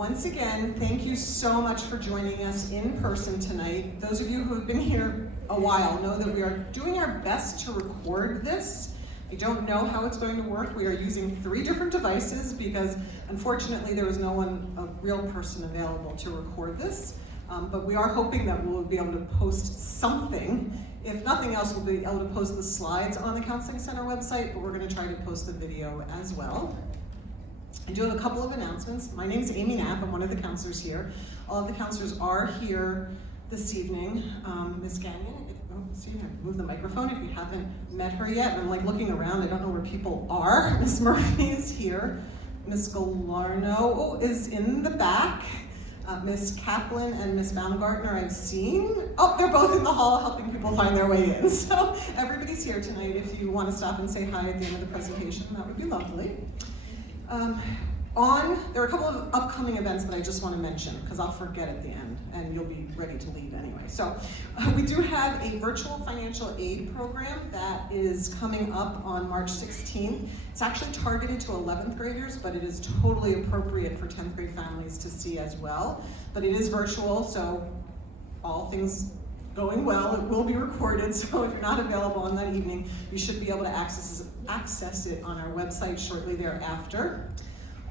Once again, thank you so much for joining us in person tonight. Those of you who have been here a while know that we are doing our best to record this. I don't know how it's going to work. We are using 3 different devices because unfortunately there was no one, a real person available to record this. But we are hoping that we'll be able to post something. If nothing else, we'll be able to post the slides on the Counseling Center website, but we're going to try to post the video as well. I do have a couple of announcements. My name is Amy Knapp. I'm one of the counselors here. All of the counselors are here this evening. Ms. Gagnon, move the microphone if you haven't met her yet. I'm like looking around, I don't know where people are. Ms. Murphy is here. Ms. Galarno is in the back. Ms. Kaplan and Ms. Baumgartner I've seen. Oh, they're both in the hall helping people find their way in. So everybody's here tonight. If you want to stop and say hi at the end of the presentation, that would be lovely. There are a couple of upcoming events that I just want to mention because I'll forget at the end and you'll be ready to leave anyway. So we do have a virtual financial aid program that is coming up on March 16th. It's actually targeted to 11th graders, but it is totally appropriate for 10th grade families to see as well. But it is virtual, so all things going well, it will be recorded, so if you're not available on that evening, you should be able to access it on our website shortly thereafter.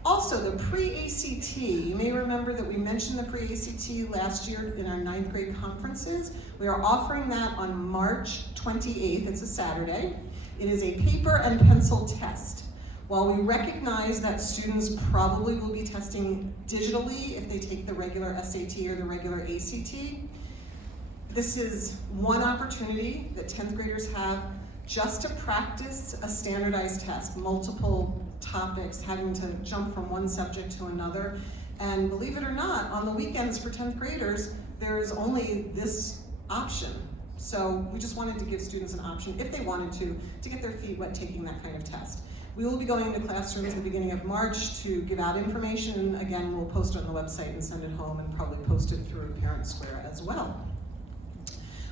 Also, the pre-ACT, you may remember that we mentioned the pre-ACT last year in our 9th grade conferences. We are offering that on March 28th, it's a Saturday. It is a paper and pencil test. While we recognize that students probably will be testing digitally if they take the regular SAT or the regular ACT, this is one opportunity that 10th graders have just to practice a standardized test, multiple topics, having to jump from one subject to another. And believe it or not, on the weekends for 10th graders, there is only this option. So we just wanted to give students an option, if they wanted to get their feet wet taking that kind of test. We will be going into classrooms at the beginning of March to give out information. Again, we'll post it on the website and send it home and probably post it through Parent Square as well.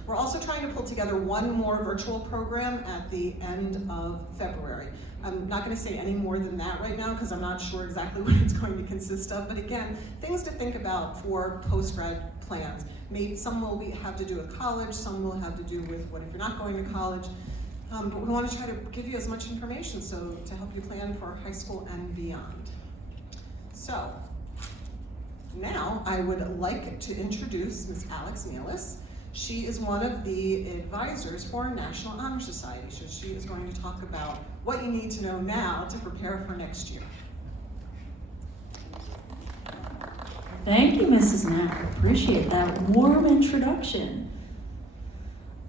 We're also trying to pull together one more virtual program at the end of February. I'm not going to say any more than that right now because I'm not sure exactly what it's going to consist of, but again, things to think about for post-grad plans. Maybe some will have to do with college, some will have to do with what if you're not going to college, but we want to try to give you as much information so to help you plan for high school and beyond. So, now I would like to introduce Ms. Alex Nealis. She is one of the advisors for National Honor Society, so she is going to talk about what you need to know now to prepare for next year. Thank you, Mrs. Knapp. Appreciate that warm introduction.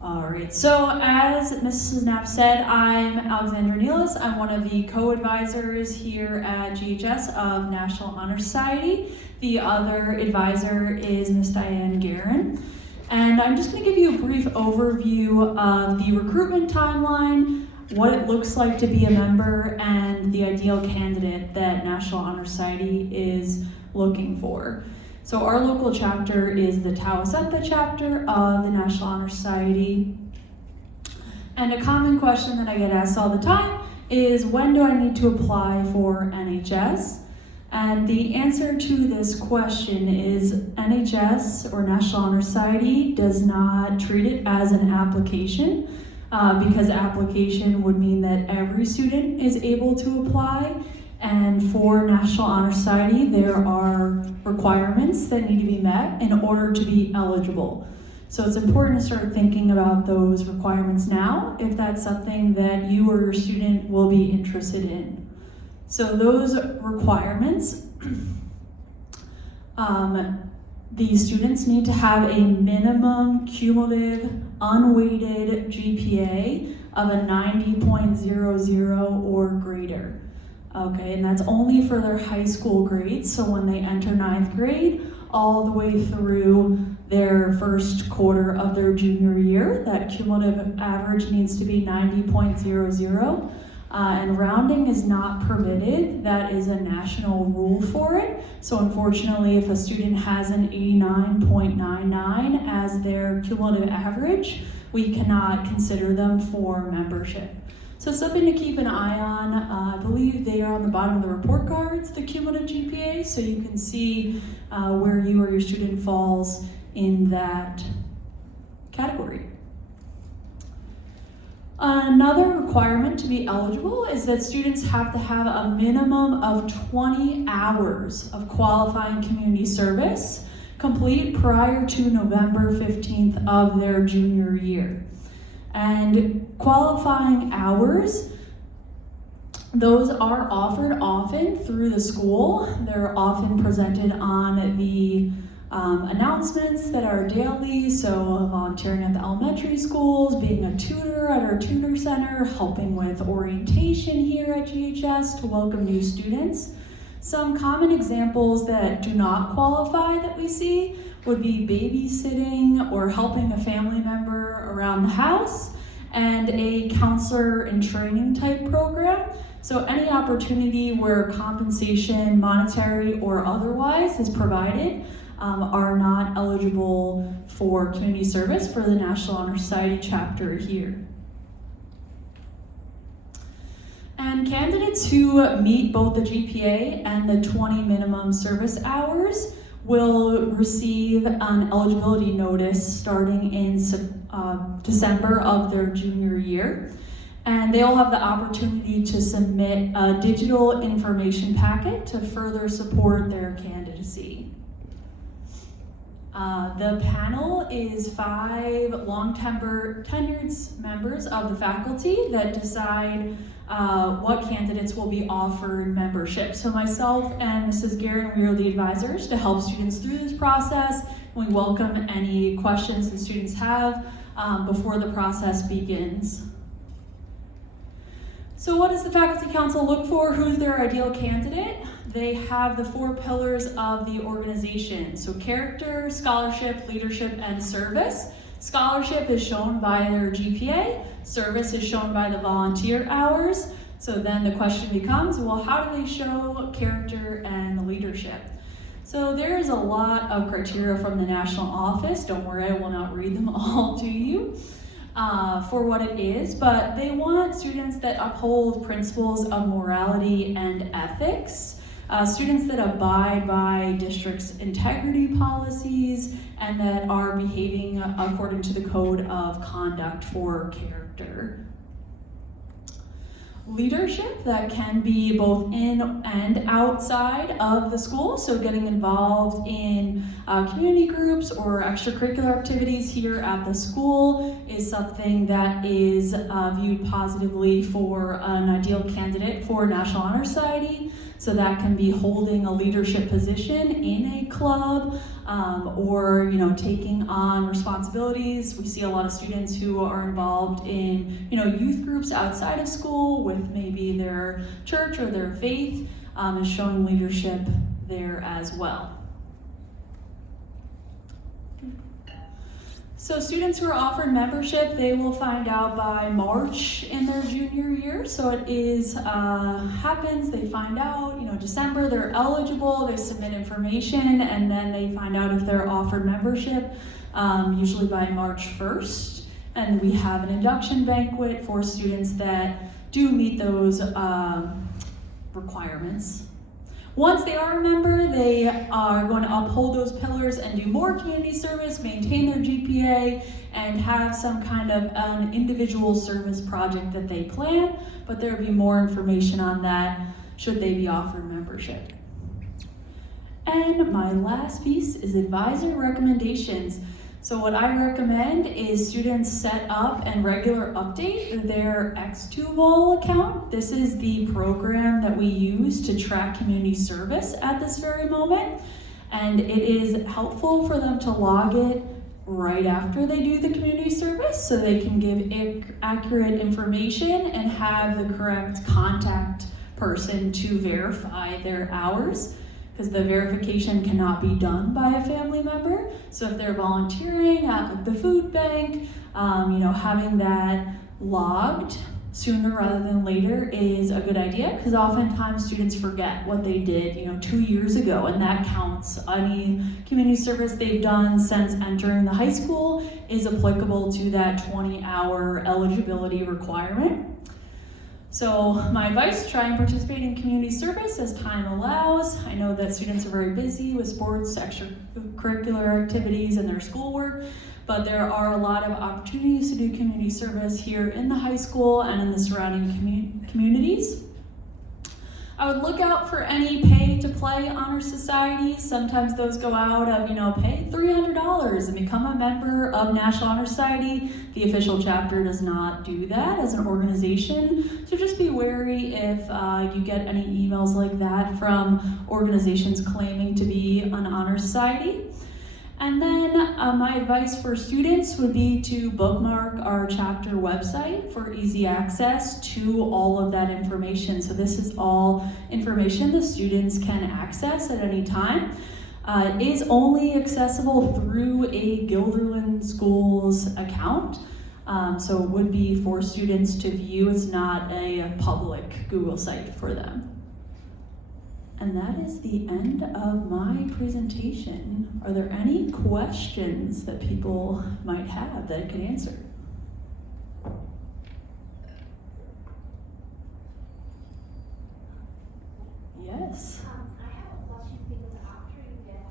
All right, so as Mrs. Knapp said, I'm Alexandra Nealis. I'm one of the co-advisors here at GHS of National Honor Society. The other advisor is Ms. Diane Guerin. And I'm just going to give you a brief overview of the recruitment timeline, what it looks like to be a member, and the ideal candidate that National Honor Society is looking for. So our local chapter is the Tau Ceti chapter of the National Honor Society. And a common question that I get asked all the time is, when do I need to apply for NHS? And the answer to this question is NHS, or National Honor Society, does not treat it as an application because application would mean that every student is able to apply. And for National Honor Society, there are requirements that need to be met in order to be eligible. So it's important to start thinking about those requirements now if that's something that you or your student will be interested in. So those requirements, the students need to have a minimum cumulative unweighted GPA of a 90.00 or greater. Okay, and that's only for their high school grades, so when they enter 9th grade, all the way through their first quarter of their junior year, that cumulative average needs to be 90.00. And rounding is not permitted. That is a national rule for it. So unfortunately, if a student has an 89.99 as their cumulative average, we cannot consider them for membership. So So something to keep an eye on, I believe they are on the bottom of the report cards, the cumulative GPA, so you can see where you or your student falls in that category. Another requirement to be eligible is that students have to have a minimum of 20 hours of qualifying community service complete prior to November 15th of their junior year. And qualifying hours, those are offered often through the school. They're often presented on the announcements that are daily, so volunteering at the elementary schools, being a tutor at our tutor center, helping with orientation here at GHS to welcome new students. Some common examples that do not qualify that we see would be babysitting or helping a family member around the house, and a counselor in training type program. So any opportunity where compensation, monetary or otherwise, is provided are not eligible for community service for the National Honor Society chapter here. And candidates who meet both the GPA and the 20 minimum service hours will receive an eligibility notice starting in December of their junior year. And they'll have the opportunity to submit a digital information packet to further support their candidacy. The panel is 5 tenured members of the faculty that decide what candidates will be offered membership. So myself and Mrs. Guerin, we are the advisors to help students through this process. We welcome any questions that students have before the process begins. So what does the Faculty Council look for? Who's their ideal candidate? They have the 4 pillars of the organization. So character, scholarship, leadership, and service. Scholarship is shown by their GPA. Service is shown by the volunteer hours. So then the question becomes, well, how do they show character and leadership? So there's a lot of criteria from the national office. Don't worry, I will not read them all to you for what it is, but they want students that uphold principles of morality and ethics. Students that abide by district's integrity policies and that are behaving according to the code of conduct for character. Leadership that can be both in and outside of the school, so getting involved in community groups or extracurricular activities here at the school is something that is viewed positively for an ideal candidate for National Honor Society. So that can be holding a leadership position in a club or taking on responsibilities. We see a lot of students who are involved in youth groups outside of school with maybe their church or their faith, and showing leadership there as well. So students who are offered membership, they will find out by March in their junior year. So it is happens, they find out, December, they're eligible, they submit information, and then they find out if they're offered membership, usually by March 1st. And we have an induction banquet for students that do meet those requirements. Once they are a member, they are going to uphold those pillars and do more community service, maintain their GPA, and have some kind of an individual service project that they plan, but there will be more information on that should they be offered membership. And my last piece is advisor recommendations. So what I recommend is students set up and regular update their X2Vol account. This is the program that we use to track community service at this very moment. And it is helpful for them to log it right after they do the community service so they can give accurate information and have the correct contact person to verify their hours, because the verification cannot be done by a family member. So if they're volunteering at the food bank, having that logged sooner rather than later is a good idea, because oftentimes students forget what they did 2 years ago, and that counts. Any community service they've done since entering the high school is applicable to that 20-hour eligibility requirement. So my advice, try and participate in community service as time allows. I know that students are very busy with sports, extracurricular activities, and their schoolwork, but there are a lot of opportunities to do community service here in the high school and in the surrounding communities. I would look out for any pay-to-play honor societies. Sometimes those go out of, pay $300 and become a member of National Honor Society. The official chapter does not do that as an organization. So just be wary if you get any emails like that from organizations claiming to be an honor society. And then my advice for students would be to bookmark our chapter website for easy access to all of that information. So this is all information the students can access at any time. It is only accessible through a Guilderland Schools account. So it would be for students to view. It's not a public Google site for them. And that is the end of my presentation. Are there any questions that people might have that I could answer? Yes. I have a question because after you get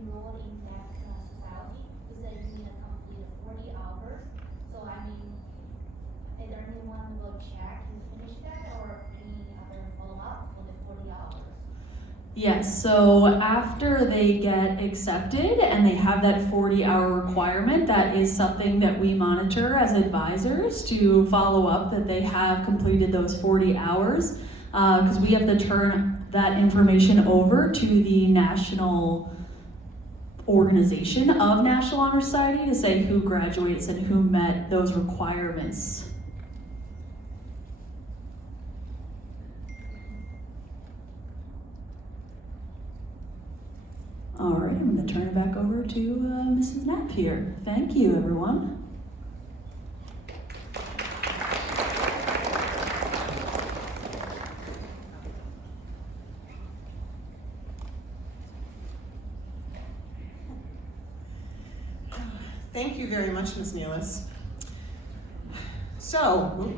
enrolled in that society, you said you need to complete 40 hours. So is there anyone who will check you finish that or any other follow-up for the 40 hours? Yes, so after they get accepted and they have that 40-hour requirement, that is something that we monitor as advisors to follow up that they have completed those 40 hours. Because we have to turn that information over to the national organization of National Honor Society to say who graduates and who met those requirements. All right, I'm going to turn it back over to Mrs. Knapp here. Thank you, everyone. Thank you very much, Ms. Nealis. So,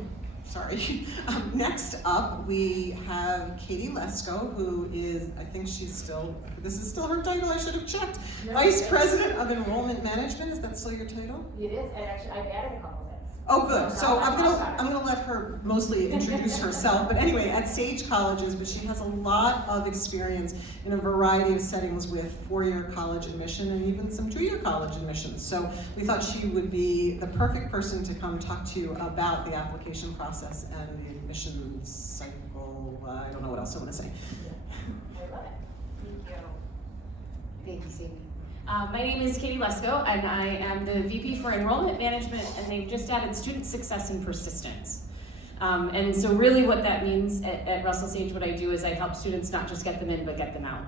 next up we have Katie Lesko, who is, I think this is still her title, I should have checked. No, Vice President of Enrollment Management, is that still your title? It is, and actually I've added a couple things. Oh, good. So I'm gonna let her mostly introduce herself. But anyway, at Sage Colleges, but she has a lot of experience in a variety of settings with four-year college admission and even some two-year college admissions. So we thought she would be the perfect person to come talk to you about the application process and the admission cycle. I don't know what else I want to say. I love it. Thank you. Thank you, Sadie. My name is Katie Lesko, and I am the VP for Enrollment Management, and they've just added Student Success and Persistence. And so really what that means at Russell Sage, what I do is I help students not just get them in, but get them out.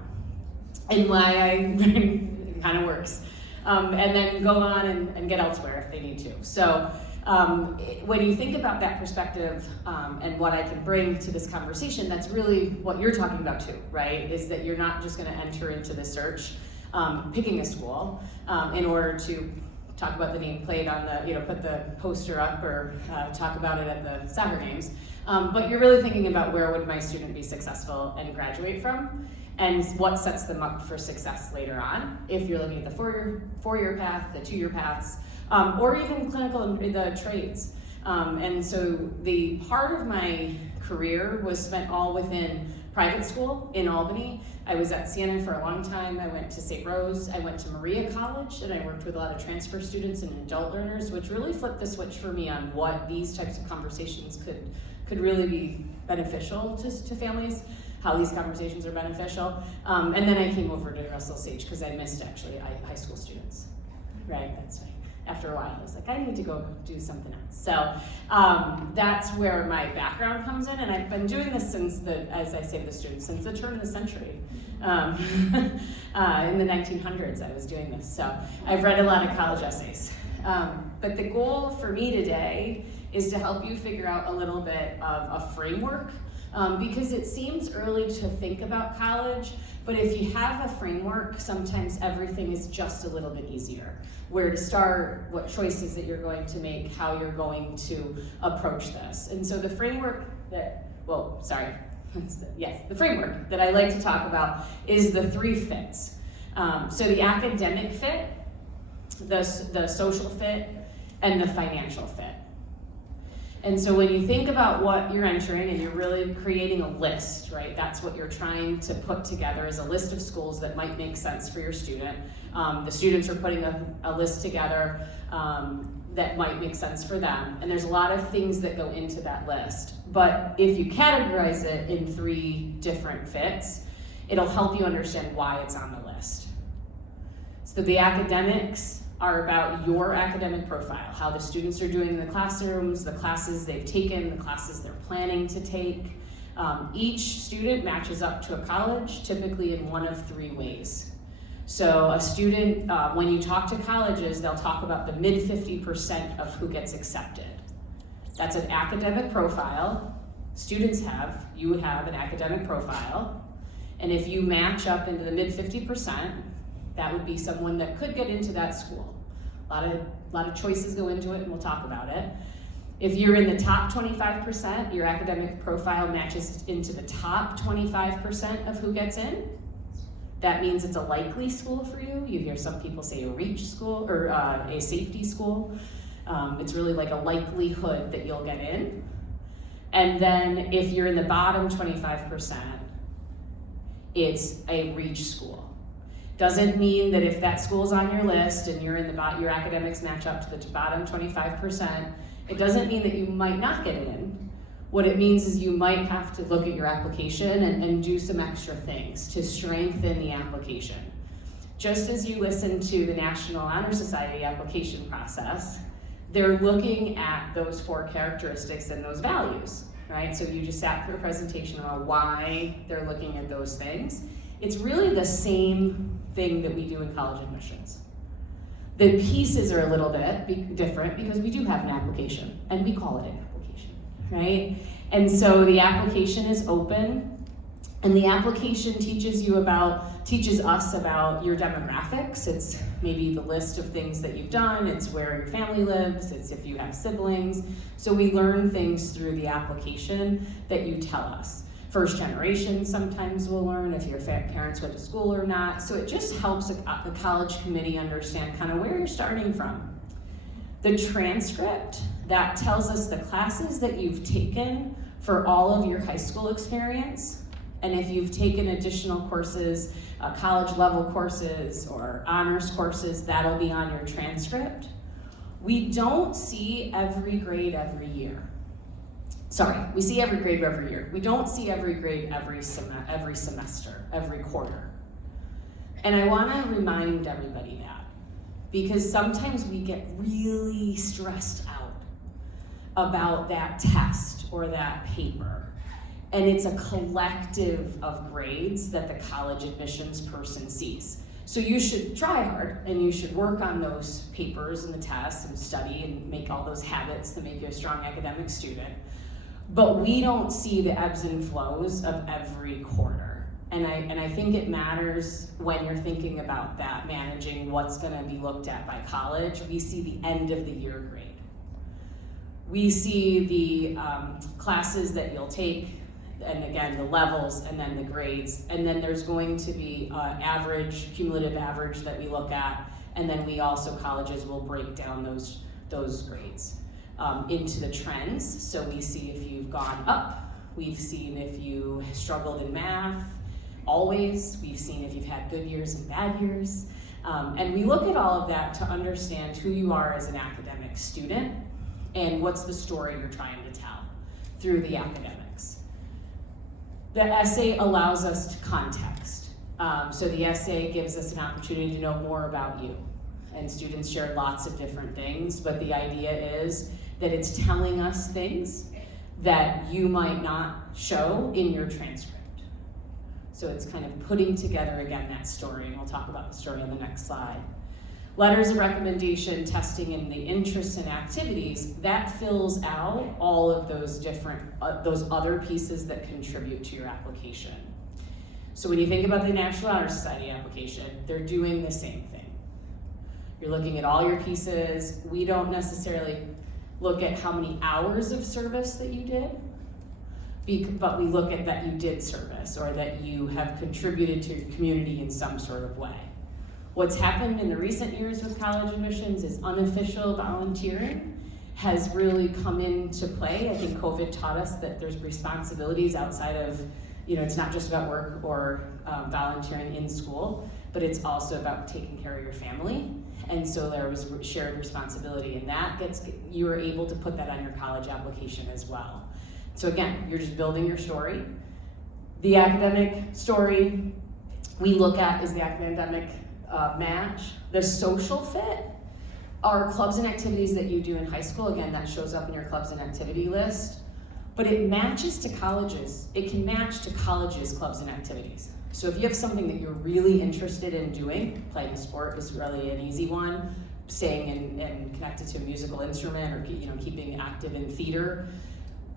And why it kind of works. And then go on and get elsewhere if they need to. So when you think about that perspective and what I can bring to this conversation, that's really what you're talking about too, right? Is that you're not just gonna enter into the search picking a school in order to talk about the nameplate on the, put the poster up or talk about it at the soccer games. But you're really thinking about where would my student be successful and graduate from, and what sets them up for success later on. If you're looking at the four-year path, the two-year paths, or even clinical and the trades. And so the part of my career was spent all within private school in Albany. I was at Siena for a long time. I went to St. Rose. I went to Maria College, and I worked with a lot of transfer students and adult learners, which really flipped the switch for me on what these types of conversations could really be beneficial to families, how these conversations are beneficial. And then I came over to Russell Sage because I missed actually high school students, right? That's right. After a while, I was like, I need to go do something else. So that's where my background comes in, and I've been doing this since as I say to the students, since the turn of the century. In the 1900s, I was doing this. So I've read a lot of college essays. But the goal for me today is to help you figure out a little bit of a framework because it seems early to think about college, but if you have a framework, sometimes everything is just a little bit easier. Where to start, what choices that you're going to make, how you're going to approach this. And so the framework that, the framework that I like to talk about is the 3 fits. So the academic fit, the social fit, and the financial fit. And so when you think about what you're entering and you're really creating a list, right? That's what you're trying to put together, is a list of schools that might make sense for your student. The students are putting a list together that might make sense for them. And there's a lot of things that go into that list. But if you categorize it in 3 different fits, it'll help you understand why it's on the list. So the academics are about your academic profile, how the students are doing in the classrooms, the classes they've taken, the classes they're planning to take. Each student matches up to a college, typically in one of 3 ways. So a student, when you talk to colleges, they'll talk about the mid 50% of who gets accepted. That's an academic profile. Students have, you would have an academic profile. And if you match up into the mid 50%, that would be someone that could get into that school. A lot of choices go into it, and we'll talk about it. If you're in the top 25%, your academic profile matches into the top 25% of who gets in. That means it's a likely school for you. You hear some people say a reach school or a safety school. It's really like a likelihood that you'll get in. And then if you're in the bottom 25%, it's a reach school. Doesn't mean that if that school's on your list and you're in your academics match up to the bottom 25%, it doesn't mean that you might not get in. What it means is you might have to look at your application and do some extra things to strengthen the application. Just as you listen to the National Honor Society application process, they're looking at those 4 characteristics and those values, right? So you just sat through a presentation on why they're looking at those things. It's really the same thing that we do in college admissions. The pieces are a little bit different because we do have an application, and we call it an application, right? And so the application is open, and the application teaches us about your demographics. It's maybe the list of things that you've done, it's where your family lives, it's if you have siblings. So we learn things through the application that you tell us. First generation sometimes will learn if your parents went to school or not. So it just helps the college committee understand kind of where you're starting from. The transcript, that tells us the classes that you've taken for all of your high school experience. And if you've taken additional courses, college level courses or honors courses, that'll be on your transcript. We don't see every grade every year. We see every grade every year. We don't see every grade every semester, every quarter. And I want to remind everybody that, because sometimes we get really stressed out about that test or that paper. And it's a collective of grades that the college admissions person sees. So you should try hard, and you should work on those papers and the tests and study and make all those habits that make you a strong academic student. But we don't see the ebbs and flows of every quarter. And I think it matters when you're thinking about that, managing what's gonna be looked at by college. We see the end of the year grade. We see the classes that you'll take, and again, the levels, and then the grades. And then there's going to be average, cumulative average that we look at. And then colleges will break down those grades into the trends. So we see if you've gone up, we've seen if you struggled in math, always. We've seen if you've had good years and bad years. And we look at all of that to understand who you are as an academic student and what's the story you're trying to tell through the academics. The essay allows us to context. So the essay gives us an opportunity to know more about you. And students share lots of different things, but the idea is that it's telling us things that you might not show in your transcript. So it's kind of putting together, again, that story, and we'll talk about the story on the next slide. Letters of recommendation, testing, and the interests and activities, that fills out all of those different, those other pieces that contribute to your application. So when you think about the National Honor Society application, they're doing the same thing. You're looking at all your pieces. We don't necessarily look at how many hours of service that you did, but we look at that you did service or that you have contributed to your community in some sort of way. What's happened in the recent years with college admissions is unofficial volunteering has really come into play. I think COVID taught us that there's responsibilities outside of, it's not just about work or volunteering in school, but it's also about taking care of your family. And so there was shared responsibility, and you were able to put that on your college application as well. So again, you're just building your story. The academic story we look at is the academic match. The social fit are clubs and activities that you do in high school. Again, that shows up in your clubs and activity list. But it matches to colleges. It can match to colleges' clubs and activities. So if you have something that you're really interested in doing, playing a sport is really an easy one, staying and connected to a musical instrument or keeping active in theater,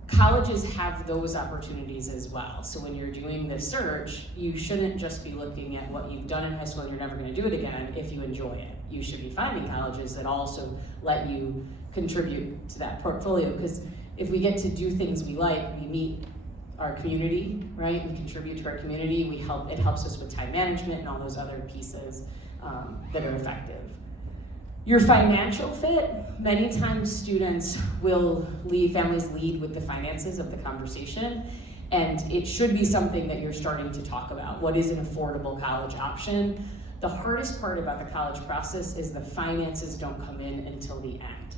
colleges have those opportunities as well. So when you're doing the search, you shouldn't just be looking at what you've done in high school and you're never going to do it again if you enjoy it. You should be finding colleges that also let you contribute to that portfolio, because if we get to do things we like, we meet our community, right? We contribute to our community. It helps us with time management and all those other pieces that are effective. Your financial fit, many times students families lead with the finances of the conversation, and it should be something that you're starting to talk about. What is an affordable college option? The hardest part about the college process is the finances don't come in until the end.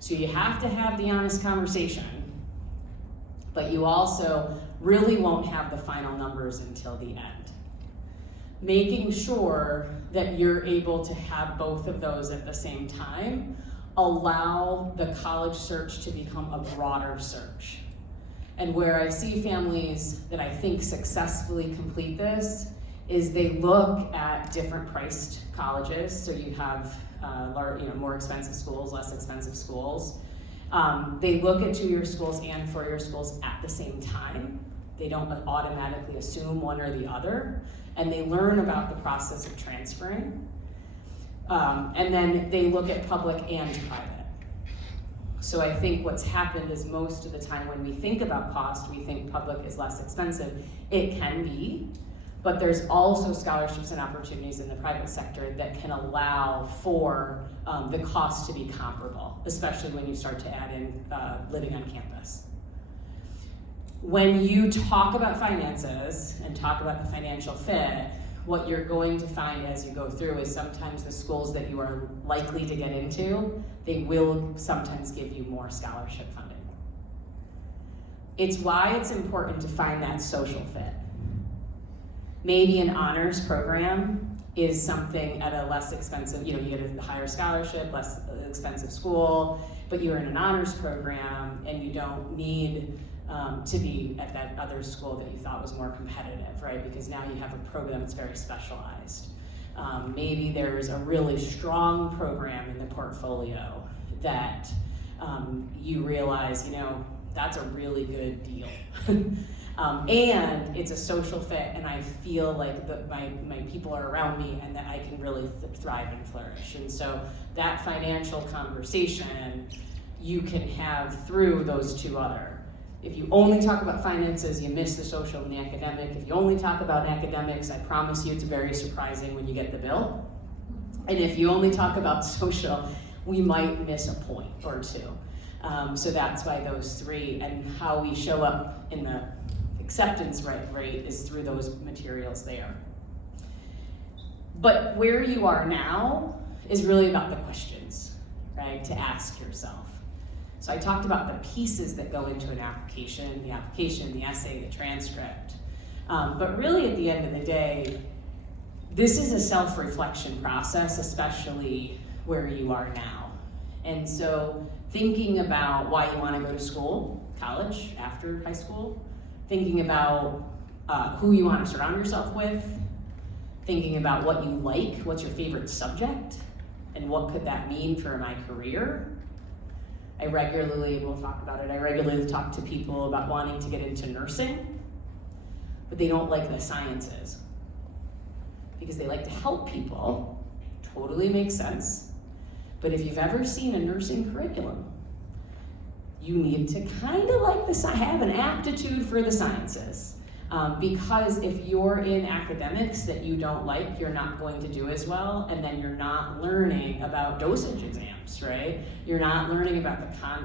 So you have to have the honest conversation, but you also really won't have the final numbers until the end. Making sure that you're able to have both of those at the same time allow the college search to become a broader search. And where I see families that I think successfully complete this is they look at different priced colleges. So you have more expensive schools, less expensive schools. They look at two-year schools and four-year schools at the same time. They don't automatically assume one or the other, and they learn about the process of transferring. And then they look at public and private. So I think what's happened is most of the time when we think about cost, we think public is less expensive. It can be, but there's also scholarships and opportunities in the private sector that can allow for the cost to be comparable, especially when you start to add in living on campus. When you talk about finances and talk about the financial fit, what you're going to find as you go through is sometimes the schools that you are likely to get into, they will sometimes give you more scholarship funding. It's why it's important to find that social fit. Maybe an honors program is something at a less expensive, you get a higher scholarship, less expensive school, but you're in an honors program and you don't need to be at that other school that you thought was more competitive, right? Because now you have a program that's very specialized. Maybe there's a really strong program in the portfolio that you realize, that's a really good deal. And it's a social fit, and I feel like my people are around me and that I can really thrive and flourish. And so that financial conversation you can have through those two other. If you only talk about finances, you miss the social and the academic. If you only talk about academics, I promise you it's very surprising when you get the bill. And if you only talk about social, we might miss a point or two. So that's why those three, and how we show up in the acceptance rate is through those materials there. But where you are now is really about the questions, right, to ask yourself. So I talked about the pieces that go into an application, the essay, the transcript. But really at the end of the day, this is a self-reflection process, especially where you are now. And so thinking about why you want to go to school, college, after high school, thinking about who you want to surround yourself with, thinking about what you like, what's your favorite subject, and what could that mean for my career. I regularly talk to people about wanting to get into nursing, but they don't like the sciences because they like to help people. Totally makes sense. But if you've ever seen a nursing curriculum, you need to kind of have an aptitude for the sciences. Because if you're in academics that you don't like, you're not going to do as well, and then you're not learning about dosage exams, right? You're not learning about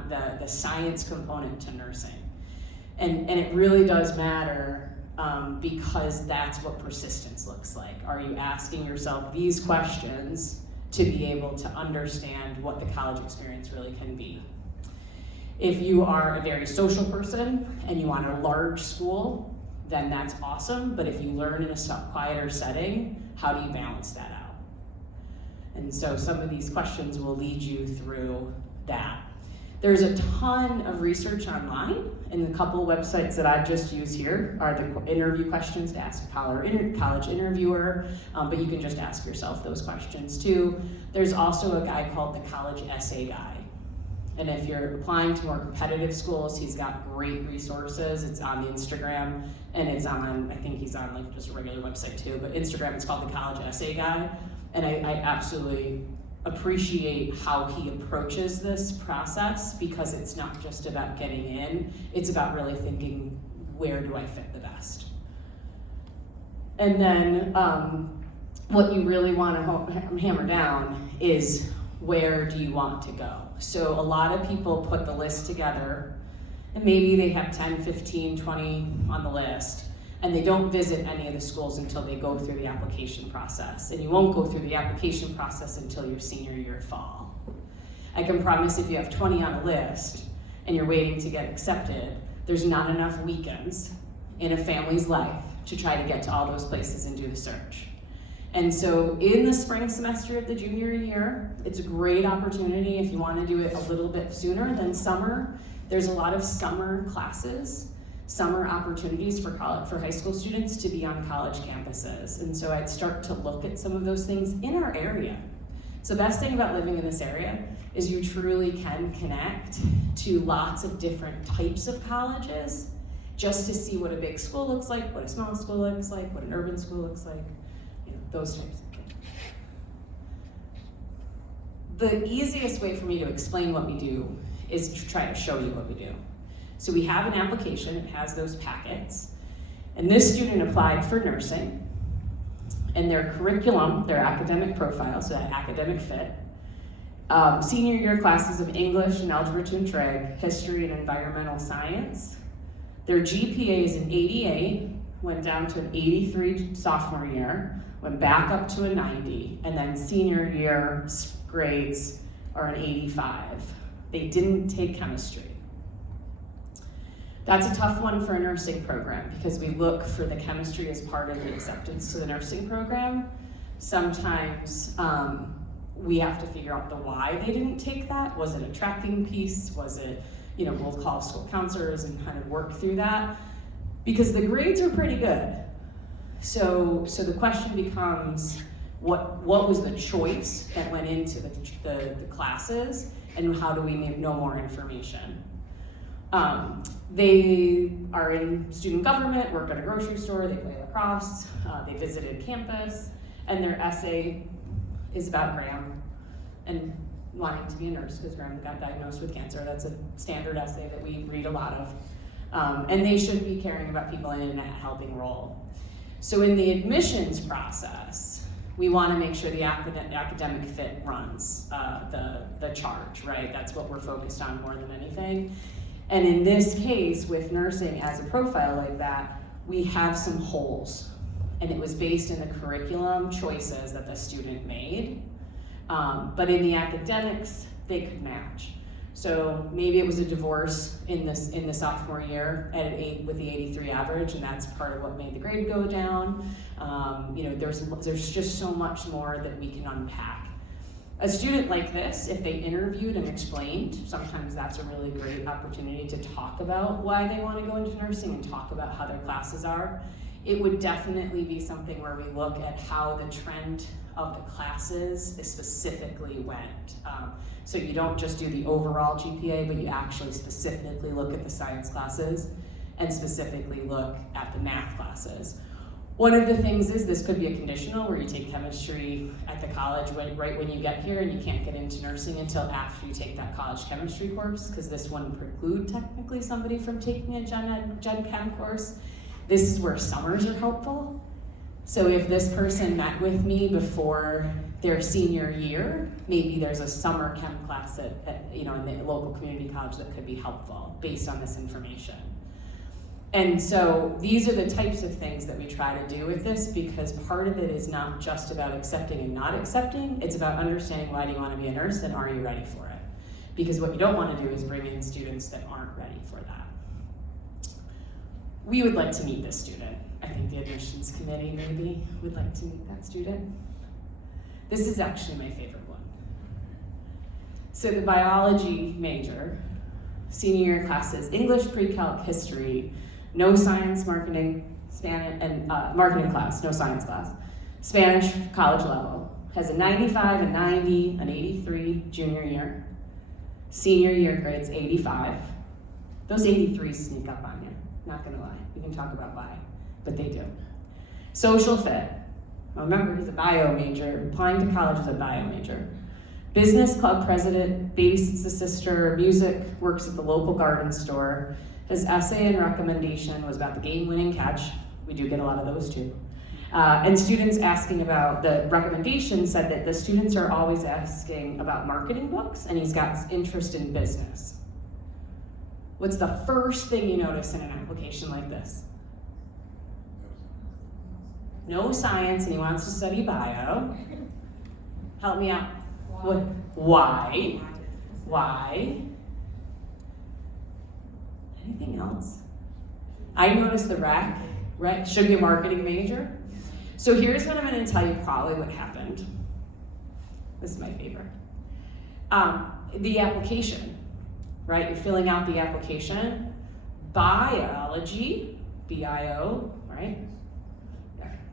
the science component to nursing. And it really does matter because that's what persistence looks like. Are you asking yourself these questions to be able to understand what the college experience really can be? If you are a very social person and you want a large school, then that's awesome, but if you learn in a quieter setting, how do you balance that out? And so some of these questions will lead you through that. There's a ton of research online, and the couple websites that I've just used here are the interview questions to ask a college interviewer, but you can just ask yourself those questions too. There's also a guy called the College Essay Guy. And if you're applying to more competitive schools, he's got great resources. It's on the Instagram, and it's on, I think he's on like just a regular website too, but Instagram, it's called the College Essay Guy. And I absolutely appreciate how he approaches this process, because it's not just about getting in, it's about really thinking, where do I fit the best? And then what you really want to hammer down is, where do you want to go? So a lot of people put the list together, and maybe they have 10, 15, 20 on the list, and they don't visit any of the schools until they go through the application process. And you won't go through the application process until your senior year of fall. I can promise if you have 20 on a list and you're waiting to get accepted, there's not enough weekends in a family's life to try to get to all those places and do the search. And so in the spring semester of the junior year, it's a great opportunity if you want to do it a little bit sooner than summer. There's a lot of summer classes, summer opportunities for high school students to be on college campuses. And so I'd start to look at some of those things in our area. So the best thing about living in this area is you truly can connect to lots of different types of colleges just to see what a big school looks like, what a small school looks like, what an urban school looks like. Those types of things. The easiest way for me to explain what we do is to try to show you what we do. So we have an application, it has those packets, and this student applied for nursing, and their curriculum, their academic profile, so that academic fit, senior year classes of English and Algebra 2 and Trig, History and Environmental Science. Their GPA is an 88, went down to an 83 sophomore year, went back up to a 90, and then senior year grades are an 85. They didn't take chemistry. That's a tough one for a nursing program, because we look for the chemistry as part of the acceptance to the nursing program. Sometimes we have to figure out the why they didn't take that. Was it a tracking piece? Was it, we'll call school counselors and kind of work through that, because the grades are pretty good. So the question becomes, what was the choice that went into the classes, and how do we know more information? They are in student government, work at a grocery store, they play lacrosse, they visited campus, and their essay is about Graham and wanting to be a nurse because Graham got diagnosed with cancer. That's a standard essay that we read a lot of. And they should be caring about people in a helping role. So in the admissions process, we want to make sure the academic fit runs the charge, right? That's what we're focused on more than anything. And in this case, with nursing as a profile like that, we have some holes. And it was based in the curriculum choices that the student made. But in the academics, they could match. So maybe it was a divorce in the sophomore year with the 83 average, and that's part of what made the grade go down. There's just so much more that we can unpack. A student like this, if they interviewed and explained, sometimes that's a really great opportunity to talk about why they want to go into nursing and talk about how their classes are. it would definitely be something where we look at how the trend of the classes specifically went. So you don't just do the overall GPA, but you actually specifically look at the science classes and specifically look at the math classes. One of the things is this could be a conditional where you take chemistry at the college right when you get here, and you can't get into nursing until after you take that college chemistry course, because this wouldn't preclude technically somebody from taking a gen chem course. This is where summers are helpful. So if this person met with me before their senior year, maybe there's a summer chem class in the local community college that could be helpful based on this information. And so these are the types of things that we try to do with this, because part of it is not just about accepting and not accepting, it's about understanding why do you want to be a nurse and are you ready for it? Because what you don't want to do is bring in students that aren't ready for that. We would like to meet this student. I think the admissions committee maybe would like to meet that student. This is actually my favorite one. So the biology major, senior year classes, English, pre-calc, history, no science, marketing, Spanish, and marketing class, no science class. Spanish, college level, has a 95, a 90, an 83 junior year. Senior year grades 85. Those 83s sneak up on you, not gonna lie. We can talk about why, but they do. Social fit. Well, remember, he's a bio major, applying to college as a bio major. Business club president, babysits the sister, music, works at the local garden store. His essay and recommendation was about the game-winning catch. We do get a lot of those too. And students asking about, the recommendation said that the students are always asking about marketing books, and he's got interest in business. What's the first thing you notice in an application like this? No science, and he wants to study bio. Help me out. What? Why? Why? Anything else? I noticed the rec, right? Should be a marketing major. So here's what I'm going to tell you probably what happened. This is my favorite. The application, right? You're filling out the application. Biology, B-I-O, right?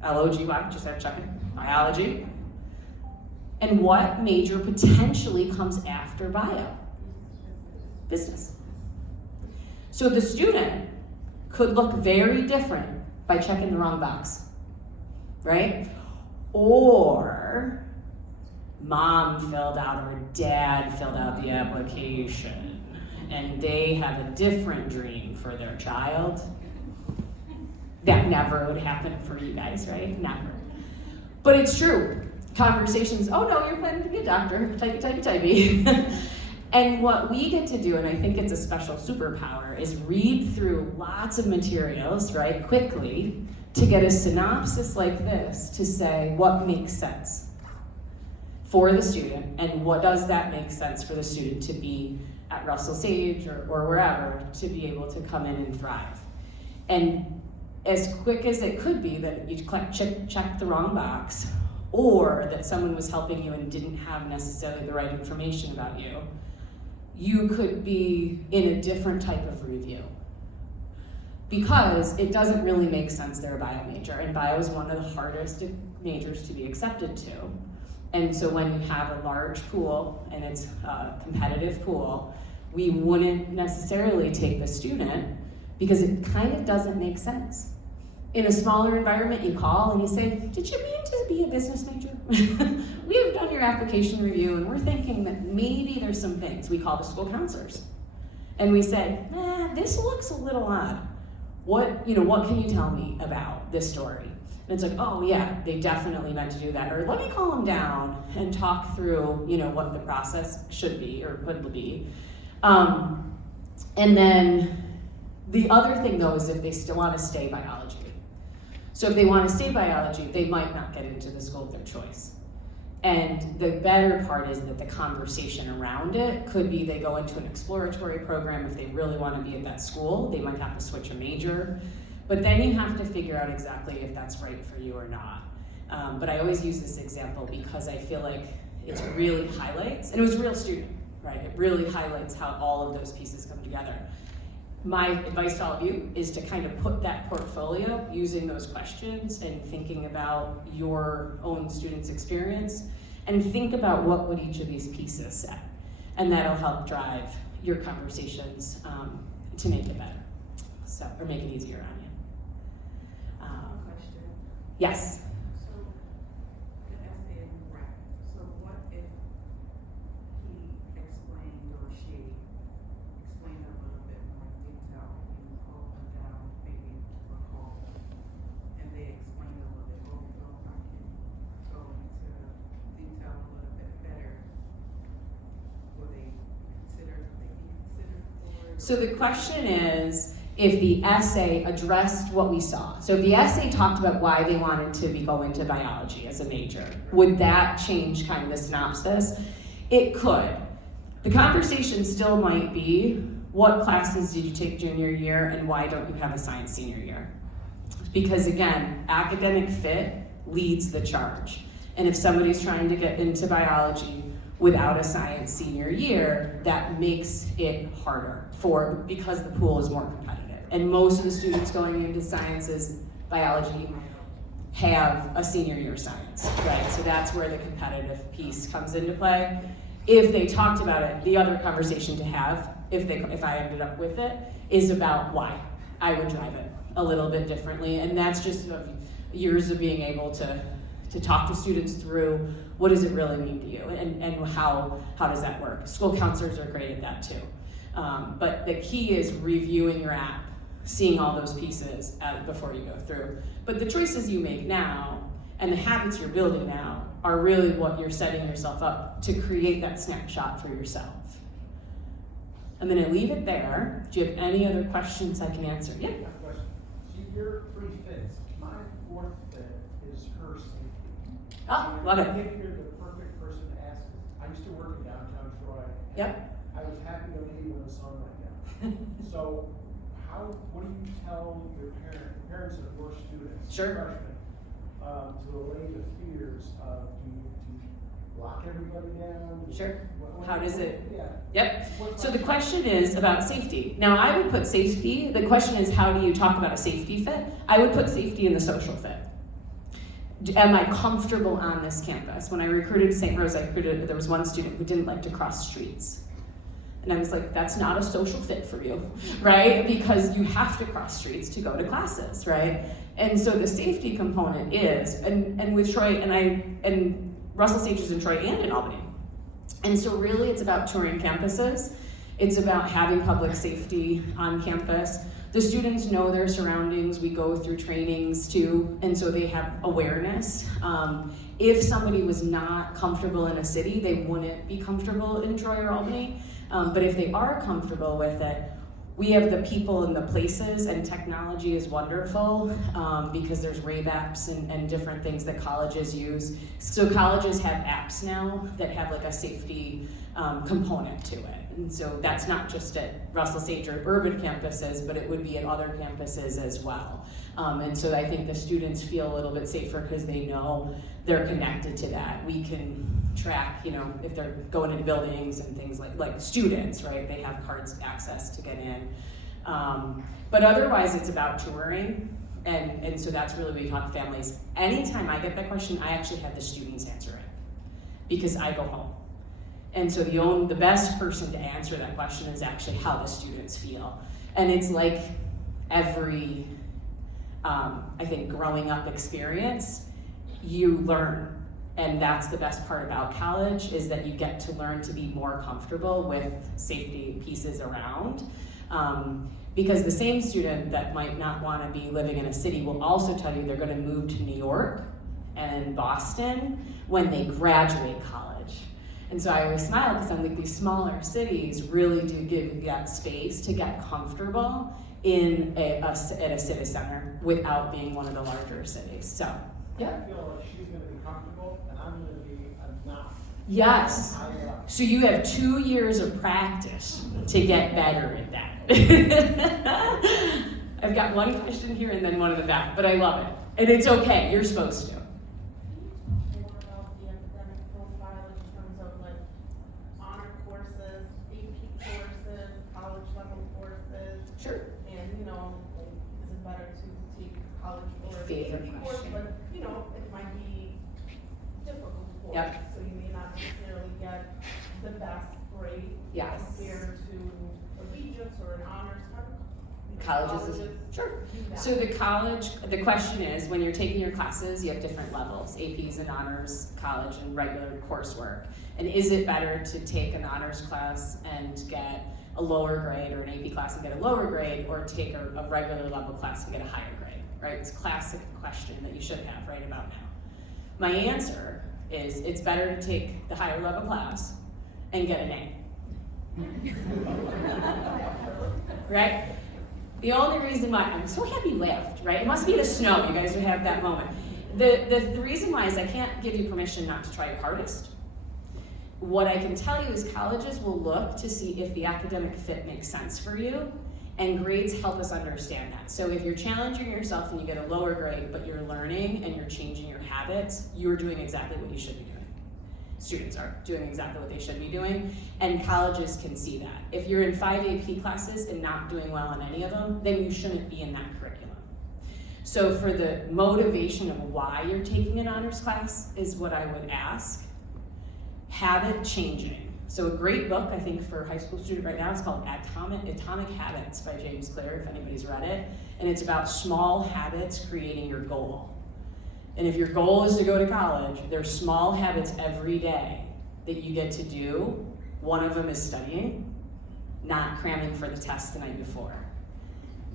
L-O-G-Y, just start checking. Biology. And what major potentially comes after bio? Business. So the student could look very different by checking the wrong box, right? Or mom filled out or dad filled out the application and they have a different dream for their child. That never would happen for you guys, right? Never. But it's true. Conversations, oh no, you're planning to be a doctor, typey. And what we get to do, and I think it's a special superpower, is read through lots of materials, right, quickly, to get a synopsis like this to say what makes sense for the student, and what does that make sense for the student to be at Russell Sage or wherever, to be able to come in and thrive. And as quick as it could be that you check the wrong box, or that someone was helping you and didn't have necessarily the right information about you, you could be in a different type of review. Because it doesn't really make sense they're a bio major, and bio is one of the hardest majors to be accepted to. And so when you have a large pool, and it's a competitive pool, we wouldn't necessarily take the student because it kind of doesn't make sense. In a smaller environment, you call and you say, did you mean to be a business major? We have done your application review and we're thinking that maybe there's some things. We call the school counselors. And we say, this looks a little odd. What can you tell me about this story? And it's like, oh yeah, they definitely meant to do that. Or let me call them down and talk through, what the process should be or could be. And then the other thing though is if they still want to stay biology. So if they want to stay biology, they might not get into the school of their choice. And the better part is that the conversation around it could be they go into an exploratory program. If they really want to be at that school, they might have to switch a major. But then you have to figure out exactly if that's right for you or not. But I always use this example because I feel like it really highlights, and it was a real student, right? It really highlights how all of those pieces come together. my advice to all of you is to kind of put that portfolio using those questions and thinking about your own student's experience and think about what would each of these pieces say. And that'll help drive your conversations to make it better, so, or make it easier on you. Question. Yes? So, the essay in rap, so what if he explained or she explained a little bit more detail, you opened down maybe a call, and they explained a little bit, oh, I can go into detail a little bit better, will they be considered for it? So the question is, if the essay addressed what we saw. So if the essay talked about why they wanted to go into biology as a major, would that change kind of the synopsis? It could. The conversation still might be, what classes did you take junior year and why don't you have a science senior year? Because again, academic fit leads the charge. And if somebody's trying to get into biology without a science senior year, that makes it harder because the pool is more competitive. And most of the students going into sciences, biology, have a senior year science, right? So that's where the competitive piece comes into play. If they talked about it, the other conversation to have, if I ended up with it, is about why I would drive it a little bit differently. And that's just years of being able to talk to students through what does it really mean to you and how does that work. School counselors are great at that too. But the key is reviewing your app, seeing all those pieces before you go through. But the choices you make now and the habits you're building now are really what you're setting yourself up to create that snapshot for yourself. I'm gonna leave it there. Do you have any other questions I can answer? Yeah. Got a question. See, your 3 fits. My 4th fit is her safety. Oh, love it. I think you're the perfect person to ask. I used to work in downtown Troy. and Yep. I was happy to leave when the sun went down. So, what do you tell your parents of your students, Sure. freshmen, to allay the fears of do you lock everybody down? Sure. How does it? Yeah. Yep. What's So my- the question is about safety. Now I would put safety, the question is how do you talk about a safety fit? I would put safety in the social fit. Am I comfortable on this campus? When I recruited St. Rose, there was one student who didn't like to cross streets. And I was like, that's not a social fit for you, right? Because you have to cross streets to go to classes, right? And so the safety component is, and with Troy, and Russell Sage is in Troy and in Albany. And so really it's about touring campuses. It's about having public safety on campus. The students know their surroundings. We go through trainings too, and so they have awareness. If somebody was not comfortable in a city, they wouldn't be comfortable in Troy or Albany. But if they are comfortable with it, we have the people and the places, and technology is wonderful because there's rave apps and different things that colleges use. So colleges have apps now that have like a safety component to it. And so that's not just at Russell Sage or urban campuses, but it would be at other campuses as well. And so I think the students feel a little bit safer because they know they're connected to that. We can track, if they're going into buildings and things like students, right? They have cards access to get in. But otherwise it's about touring. And so that's really where we talk to families. Anytime I get that question, I actually have the students answer it because I go home. And so the best person to answer that question is actually how the students feel. And it's like every, I think, growing up experience, you learn. And that's the best part about college is that you get to learn to be more comfortable with safety pieces around. Because the same student that might not want to be living in a city will also tell you they're going to move to New York and Boston when they graduate college. And so I always smile because I'm like, these smaller cities really do give you that space to get comfortable at a city center without being one of the larger cities. So, yeah. I feel like she's going to be comfortable and I'm going to be enough. Yes. So you have 2 years of practice to get better at that. I've got one question here and then one in the back, but I love it. And it's okay, you're supposed to. More about the academic profile in terms of like honor courses, AP courses, college level courses. Sure. college or an Favorite AP course, question. but, you know, it might be difficult course. Yep. So you may not necessarily get the best grade Yes. compared to a Regents or an honors, how do, you know, Colleges is, sure. do that? So the question is, when you're taking your classes, you have different levels, APs and honors, college and regular coursework. And is it better to take an honors class and get a lower grade, or an AP class and get a lower grade, or take a regular level class and get a higher grade, right? It's a classic question that you should have right about now. My answer is it's better to take the higher level class and get an A. Right? The only reason why, I'm so happy you laughed, right? It must be the snow, you guys would have that moment. The reason why is I can't give you permission not to try your hardest. What I can tell you is colleges will look to see if the academic fit makes sense for you, and grades help us understand that. So if you're challenging yourself and you get a lower grade, but you're learning and you're changing your habits, you're doing exactly what you should be doing. Students are doing exactly what they should be doing, and colleges can see that. If you're in 5 AP classes and not doing well in any of them, then you shouldn't be in that curriculum. So for the motivation of why you're taking an honors class is what I would ask. Habit changing. So a great book, I think, for a high school student right now is called Atomic Habits by James Clear, if anybody's read it. And it's about small habits creating your goal. And if your goal is to go to college, there's small habits every day that you get to do. One of them is studying, not cramming for the test the night before.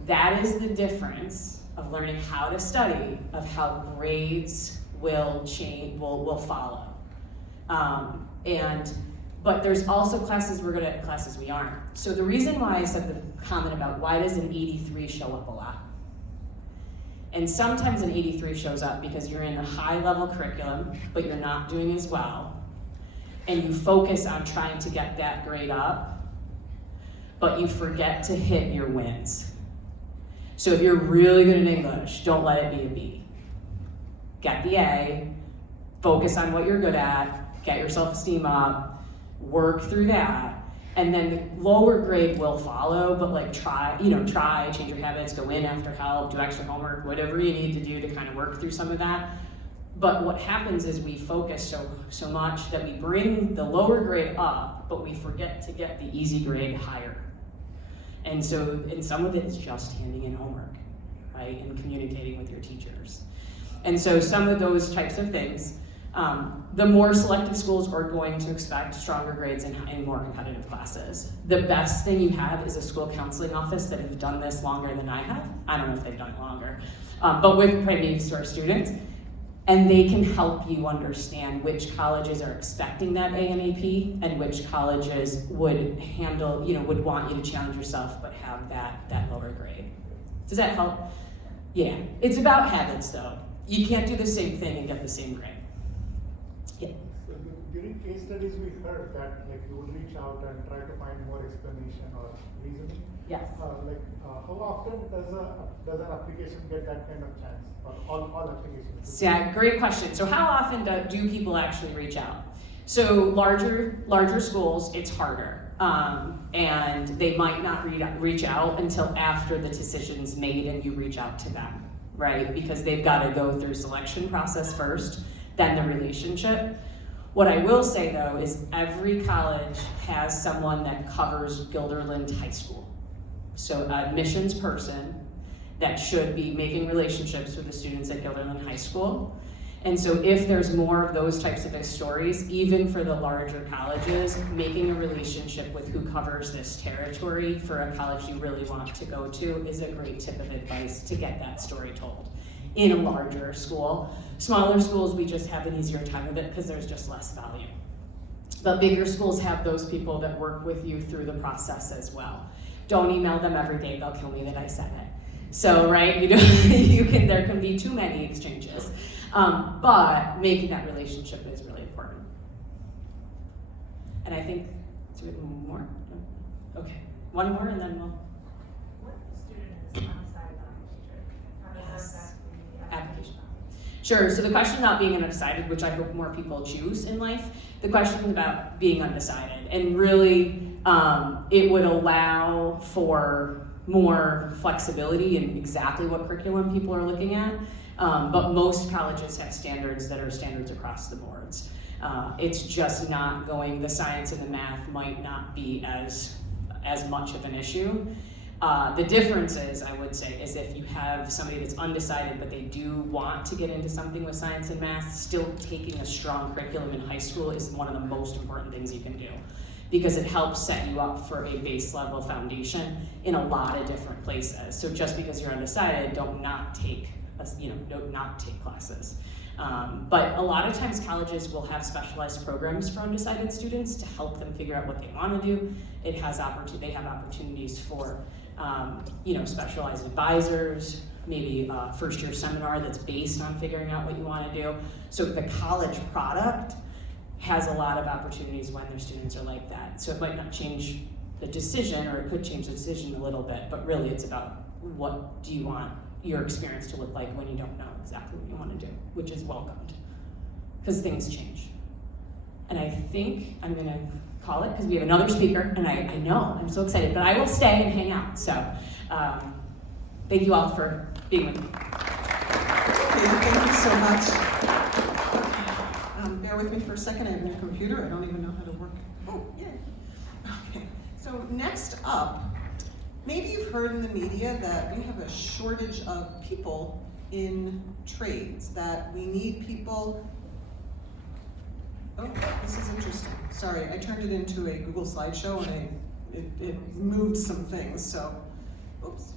That is the difference of learning how to study, of how grades will change, will follow. But there's also classes classes we aren't. So the reason why I said the comment about why does an 83 show up a lot? And sometimes an 83 shows up because you're in a high level curriculum, but you're not doing as well. And you focus on trying to get that grade up, but you forget to hit your wins. So if you're really good in English, don't let it be a B. Get the A, focus on what you're good at, get your self-esteem up, work through that, and then the lower grade will follow, but like try, change your habits, go in after help, do extra homework, whatever you need to do to kind of work through some of that. But what happens is we focus so much that we bring the lower grade up, but we forget to get the easy grade higher. And some of it is just handing in homework, right, and communicating with your teachers. And so some of those types of things, the more selective schools are going to expect stronger grades in more competitive classes. The best thing you have is a school counseling office that have done this longer than I have. I don't know if they've done it longer, but with Prime Source students. And they can help you understand which colleges are expecting that A and AP and which colleges would handle, would want you to challenge yourself but have that lower grade. Does that help? Yeah, it's about habits though. You can't do the same thing and get the same grade. Yeah. So during case studies, we heard that like you would reach out and try to find more explanation or reasoning. Yes. How often does an application get that kind of chance? Or all applications? Yeah, great question. So how often do people actually reach out? So larger schools, it's harder. And they might not reach out until after the decision's made and you reach out to them, right? Because they've got to go through selection process first, then the relationship. What I will say though is every college has someone that covers Guilderland High School. So an admissions person that should be making relationships with the students at Guilderland High School. And so if there's more of those types of stories, even for the larger colleges, making a relationship with who covers this territory for a college you really want to go to is a great tip of advice to get that story told in a larger school. Smaller schools, we just have an easier time of it because there's just less value. But bigger schools have those people that work with you through the process as well. Don't email them every day, they'll kill me that I said it. So, right, there can be too many exchanges. But making that relationship is really important. And I think, do we have more? No? Okay, one more and then we'll. What if the student is undecided on a major? How does Yes. that affect the Application. Sure, so the question about being undecided, which I hope more people choose in life, the question about being undecided. And really, it would allow for more flexibility in exactly what curriculum people are looking at. But most colleges have standards that are standards across the boards. It's just not going, the science and the math might not be as much of an issue. The difference is, I would say, is if you have somebody that's undecided but they do want to get into something with science and math, still taking a strong curriculum in high school is one of the most important things you can do, because it helps set you up for a base level foundation in a lot of different places. So just because you're undecided, don't not take classes. But a lot of times colleges will have specialized programs for undecided students to help them figure out what they want to do. They have opportunities for specialized advisors, maybe a first year seminar that's based on figuring out what you want to do. So the college product has a lot of opportunities when their students are like that. So it might not change the decision, or it could change the decision a little bit, but really it's about what do you want your experience to look like when you don't know exactly what you want to do, which is welcomed, because things change. And I think I'm gonna call it, because we have another speaker, and I know, I'm so excited, but I will stay and hang out. So thank you all for being with me. Okay, thank you so much. Bear with me for a second, I have a new computer, I don't even know how to work. Oh, yay. Okay, so next up, maybe you've heard in the media that we have a shortage of people in trades, that we need people. Oh, this is interesting. Sorry, I turned it into a Google slideshow and it moved some things, so, oops.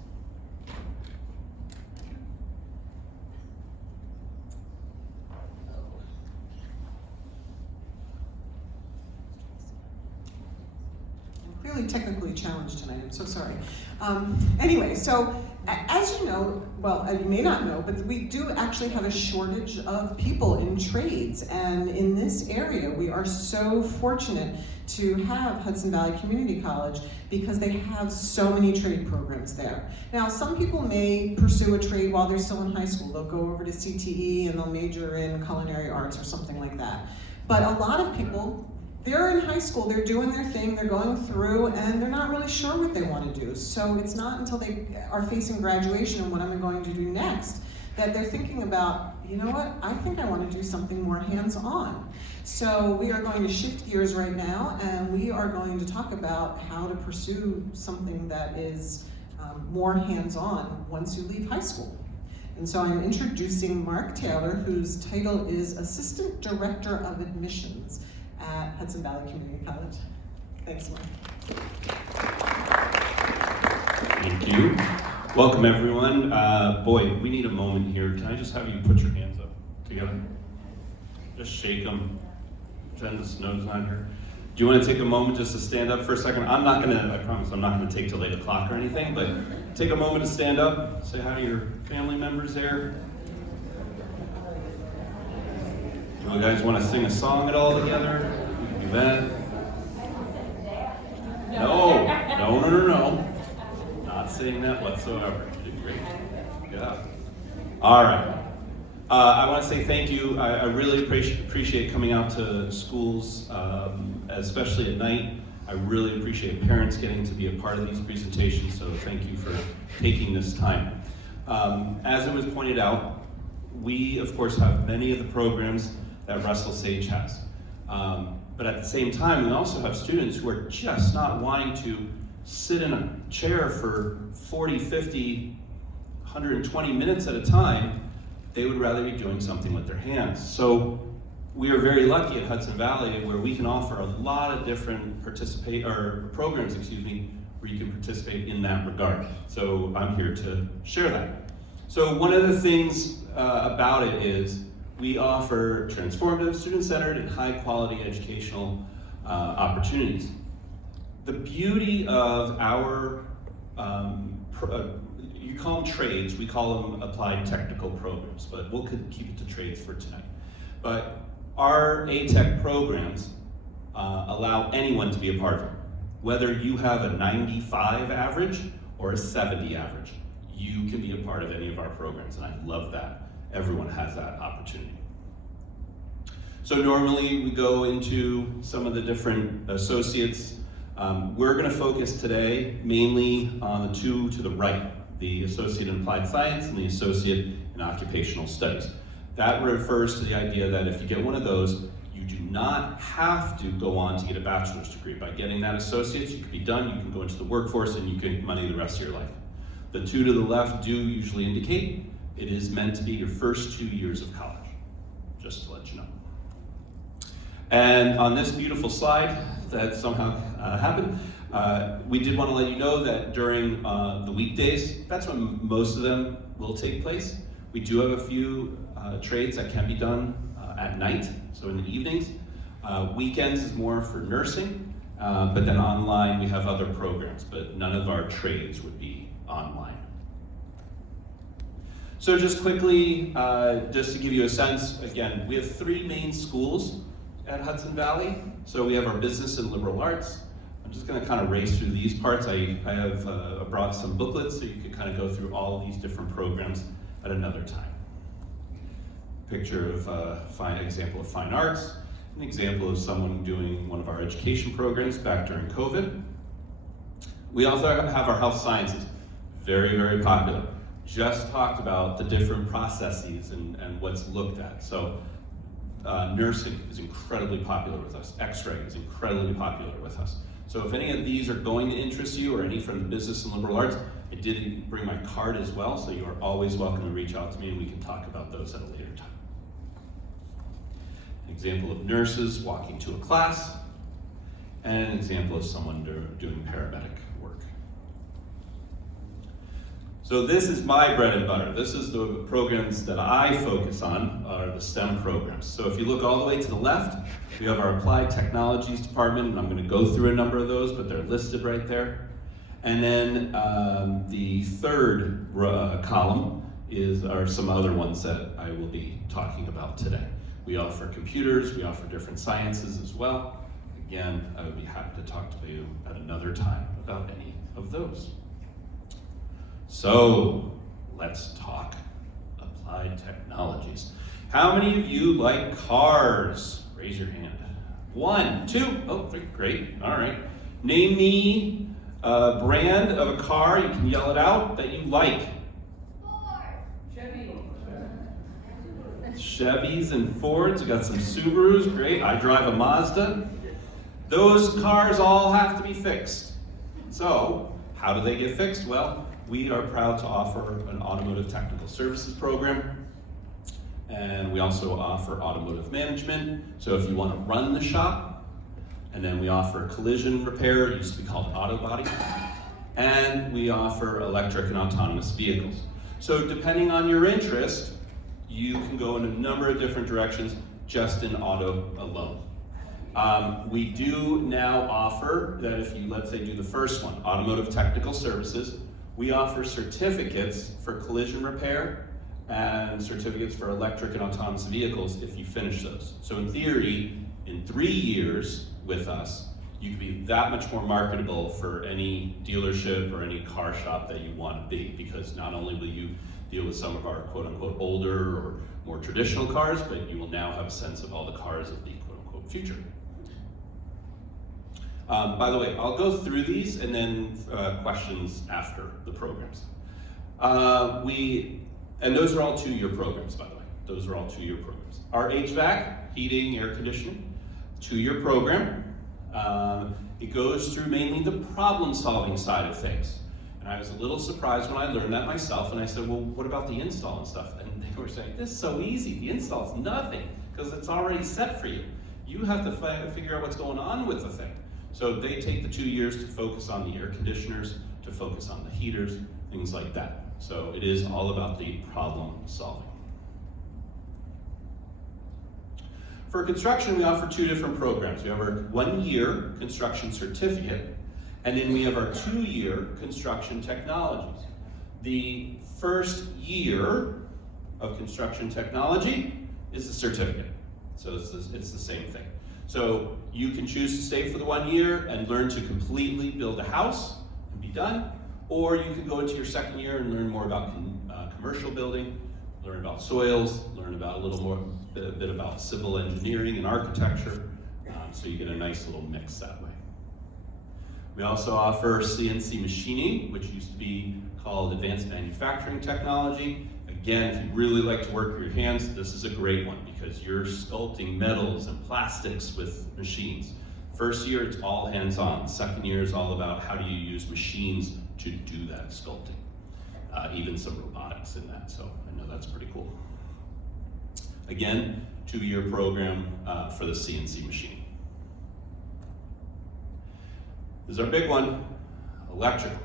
Really technically challenged tonight, I'm so sorry. Anyway, so as you know, well, you may not know, but we do actually have a shortage of people in trades. And in this area, we are so fortunate to have Hudson Valley Community College because they have so many trade programs there. Now, some people may pursue a trade while they're still in high school. They'll go over to CTE and they'll major in culinary arts or something like that. But a lot of people, they're in high school, they're doing their thing, they're going through, and they're not really sure what they want to do. So it's not until they are facing graduation and what am I going to do next that they're thinking about, you know what, I think I want to do something more hands-on. So we are going to shift gears right now, and we are going to talk about how to pursue something that is more hands-on once you leave high school. And so I'm introducing Mark Taylor, whose title is Assistant Director of Admissions at Hudson Valley Community College. Thanks, Mark. Thank you. Welcome, everyone. Boy, we need a moment here. Can I just have you put your hands up together? Just shake them. Pretend the snow's not here. Do you want to take a moment just to stand up for a second? I promise I'm not going to take till 8 o'clock or anything, but take a moment to stand up, say hi to your family members there. You guys want to sing a song at all together? We can do that. No. Not saying that whatsoever. You did great. Yeah. All right. I want to say thank you. I really appreciate coming out to schools, especially at night. I really appreciate parents getting to be a part of these presentations, so thank you for taking this time. As it was pointed out, we, of course, have many of the programs that Russell Sage has. But at the same time, we also have students who are just not wanting to sit in a chair for 40, 50, 120 minutes at a time. They would rather be doing something with their hands. So we are very lucky at Hudson Valley where we can offer a lot of different programs, where you can participate in that regard. So I'm here to share that. So one of the things about it is we offer transformative, student-centered, and high-quality educational opportunities. The beauty of our, you call them trades, we call them applied technical programs, but we'll keep it to trades for tonight. But our ATech programs allow anyone to be a part of it. Whether you have a 95 average or a 70 average, you can be a part of any of our programs, and I love that. Everyone has that opportunity. So normally we go into some of the different associates We're going to focus today mainly on the two to the right, the Associate in Applied Science and the Associate in Occupational Studies. That refers to the idea that if you get one of those, you do not have to go on to get a bachelor's degree. By getting that associate's, you can be done, you can go into the workforce, and you can make money the rest of your life. The two to the left do usually indicate it is meant to be your first 2 years of college, just to let you know. And on this beautiful slide that somehow happened, we did want to let you know that during the weekdays, that's when most of them will take place. We do have a few trades that can be done at night, so in the evenings. Weekends is more for nursing, but then online we have other programs, but none of our trades would be online. So just quickly, just to give you a sense, again, we have 3 main schools at Hudson Valley. So we have our business and liberal arts. I'm just going to kind of race through these parts. I have brought some booklets so you can kind of go through all of these different programs at another time. Picture of fine example of fine arts, an example of someone doing one of our education programs back during COVID. We also have our health sciences, very, very popular. Just talked about the different processes and what's looked at. So nursing is incredibly popular with us. X-ray is incredibly popular with us. So if any of these are going to interest you, or any from the business and liberal arts, I did bring my card as well, so you are always welcome to reach out to me and we can talk about those at a later time. An example of nurses walking to a class, and an example of someone doing paramedic work. So this is my bread and butter. This is the programs that I focus on, are the STEM programs. So if you look all the way to the left, we have our Applied Technologies Department, and I'm going to go through a number of those, but they're listed right there. And then the third column are some other ones that I will be talking about today. We offer computers, we offer different sciences as well. Again, I would be happy to talk to you at another time about any of those. So, let's talk applied technologies. How many of you like cars? Raise your hand. 1, 2, oh, great, all right. Name me a brand of a car, you can yell it out, that you like. Chevys and Fords, we got some Subarus, great. I drive a Mazda. Those cars all have to be fixed. So, how do they get fixed? Well, we are proud to offer an automotive technical services program, and we also offer automotive management. So if you want to run the shop, and then we offer collision repair, it used to be called auto body, and we offer electric and autonomous vehicles. So depending on your interest, you can go in a number of different directions just in auto alone. We do now offer that if you, let's say, do the first one, automotive technical services, we offer certificates for collision repair and certificates for electric and autonomous vehicles if you finish those. So in theory, in 3 years with us, you can be that much more marketable for any dealership or any car shop that you want to be, because not only will you deal with some of our quote-unquote older or more traditional cars, but you will now have a sense of all the cars of the quote-unquote future. By the way, I'll go through these and then questions after the programs. And those are all 2-year programs, by the way. Those are all 2-year programs. Our HVAC, heating, air conditioning, 2-year program. It goes through mainly the problem-solving side of things. And I was a little surprised when I learned that myself, and I said, well, what about the install and stuff? And they were saying, this is so easy. The install is nothing, because it's already set for you. You have to figure out what's going on with the thing. So they take the 2 years to focus on the air conditioners, to focus on the heaters, things like that. So it is all about the problem solving. For construction, we offer 2 different programs. We have our 1-year construction certificate, and then we have our 2-year construction technologies. The first year of construction technology is the certificate. So it's the same thing. So you can choose to stay for the 1 year and learn to completely build a house and be done, or you can go into your 2nd year and learn more about commercial building, learn about soils, learn about a bit about civil engineering and architecture, so you get a nice little mix that way. We also offer CNC machining, which used to be called advanced manufacturing technology. Again, if you really like to work with your hands, this is a great one because you're sculpting metals and plastics with machines. First year, it's all hands-on. Second year is all about how do you use machines to do that sculpting. Even some robotics in that, so I know that's pretty cool. Again, 2-year program for the CNC machine. This is our big one, electrical.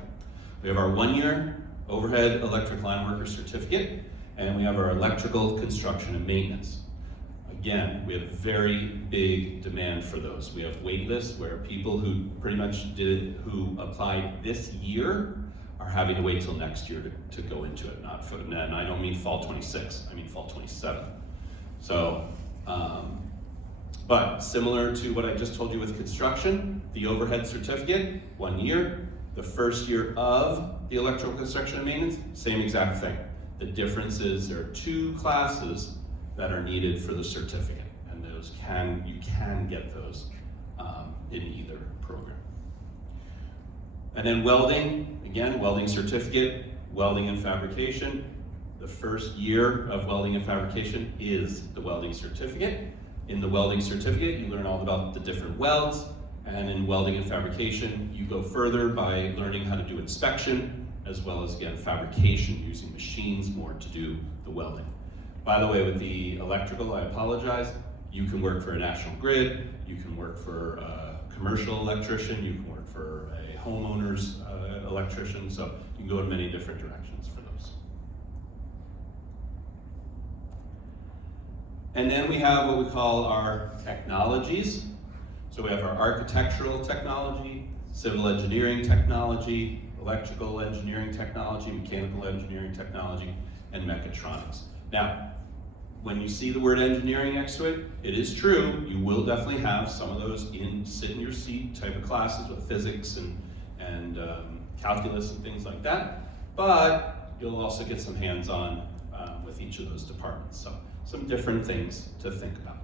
We have our 1-year overhead electric line worker certificate, and we have our electrical construction and maintenance. Again, we have very big demand for those. We have wait lists where people who pretty much who applied this year are having to wait till next year to go into it. And I don't mean fall 26, I mean fall 27. So, but similar to what I just told you with construction, the overhead certificate, 1 year. The first year of the electrical construction and maintenance, same exact thing. The difference is there are 2 classes that are needed for the certificate, and you can get those in either program. And then welding, again, welding certificate, welding and fabrication. The first year of welding and fabrication is the welding certificate. In the welding certificate, you learn all about the different welds, and in welding and fabrication, you go further by learning how to do inspection, as well as, again, fabrication, using machines more to do the welding. By the way, with the electrical, I apologize, you can work for a national grid, you can work for a commercial electrician, you can work for a homeowner's electrician, so you can go in many different directions for those. And then we have what we call our technologies. So we have our architectural technology, civil engineering technology, electrical engineering technology, mechanical engineering technology, and mechatronics. Now, when you see the word engineering next to it, it is true, you will definitely have some of those sit in your seat type of classes with physics and calculus and things like that, but you'll also get some hands-on with each of those departments. So some different things to think about.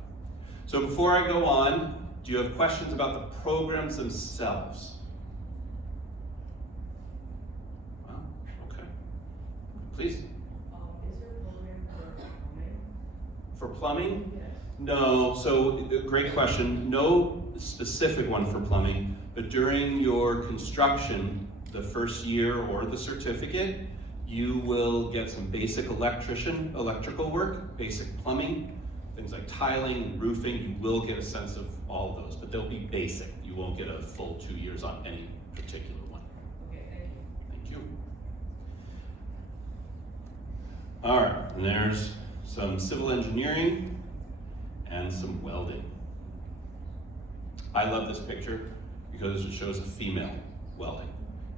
So before I go on, do you have questions about the programs themselves? Well, okay. Please. Is there a program for plumbing? For plumbing? Yes. No, so great question. No specific one for plumbing, but during your construction, the first year or the certificate, you will get some basic electrical work, basic plumbing, things like tiling and roofing. You will get a sense of all of those, but they'll be basic. You won't get a full 2 years on any particular one. Okay, thank you. Thank you. All right, and there's some civil engineering and some welding. I love this picture because it shows a female welding.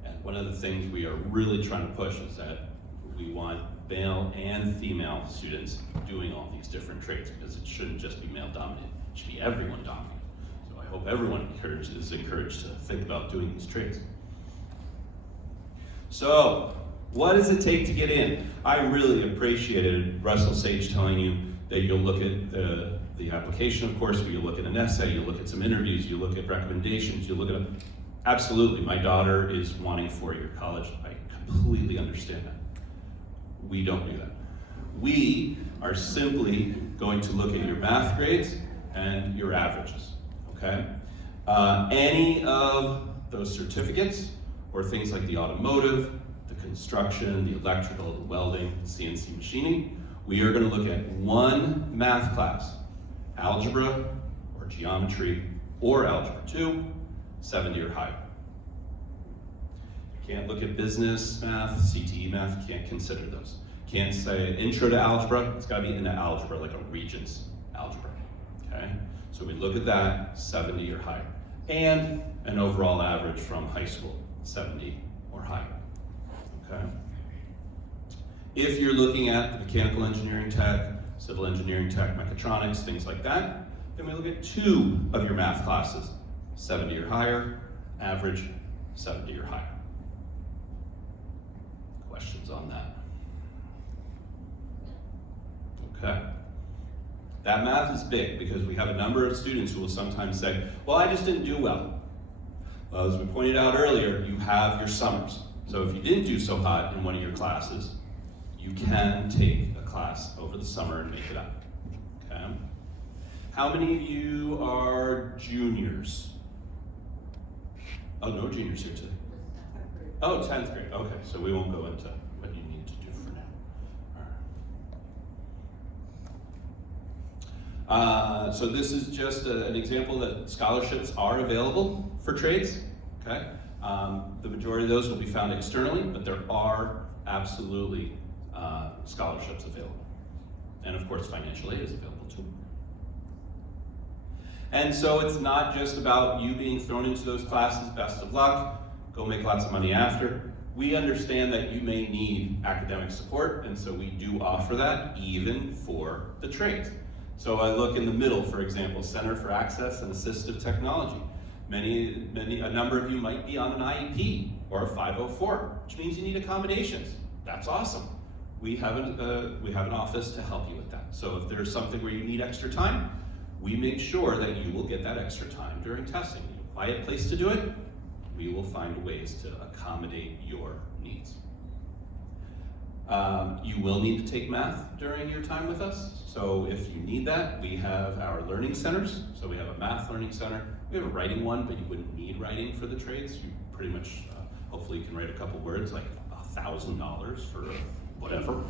And one of the things we are really trying to push is that we want male and female students doing all these different trades, because it shouldn't just be male dominated, it should be everyone dominated. So I hope everyone is encouraged to think about doing these trades. So, what does it take to get in? I really appreciated Russell Sage telling you that you'll look at the application, of course, but you'll look at an essay, you'll look at some interviews, you'll look at recommendations, you'll look at absolutely, my daughter is wanting a 4-year college. I completely understand that. We don't do that. We are simply going to look at your math grades and your averages, okay? Any of those certificates, or things like the automotive, the construction, the electrical, the welding, CNC machining, we are going to look at one math class, algebra or geometry or algebra 2, 70 or higher. You can't look at business math, CTE math, can't consider those. Can't say intro to algebra, it's got to be into algebra, like a Regents algebra, okay? So we look at that, 70 or higher. And an overall average from high school, 70 or higher, okay? If you're looking at the mechanical engineering tech, civil engineering tech, mechatronics, things like that, then we look at 2 of your math classes, 70 or higher, average 70 or higher. Questions on that? Okay. That math is big because we have a number of students who will sometimes say, well, I just didn't do well. Well, as we pointed out earlier, you have your summers. So if you didn't do so hot in one of your classes, you can take a class over the summer and make it up. Okay? How many of you are juniors? Oh, no juniors here today. Oh, 10th grade. Okay, so we won't go into what you need to do for now. All right. So this is just an example that scholarships are available for trades. Okay. The majority of those will be found externally, but there are absolutely scholarships available. And of course, financial aid is available too. And so it's not just about you being thrown into those classes, best of luck, go make lots of money after. We understand that you may need academic support, and so we do offer that even for the trades. So I look in the middle, for example, Center for Access and Assistive Technology. A number of you might be on an IEP or a 504, which means you need accommodations. That's awesome. We have an office to help you with that. So if there's something where you need extra time, we make sure that you will get that extra time during testing. You a quiet place to do it, we will find ways to accommodate your needs. You will need to take math during your time with us. So if you need that, we have our learning centers. So we have a math learning center. We have a writing one, but you wouldn't need writing for the trades. You pretty much, hopefully you can write a couple words, like $1,000 for whatever.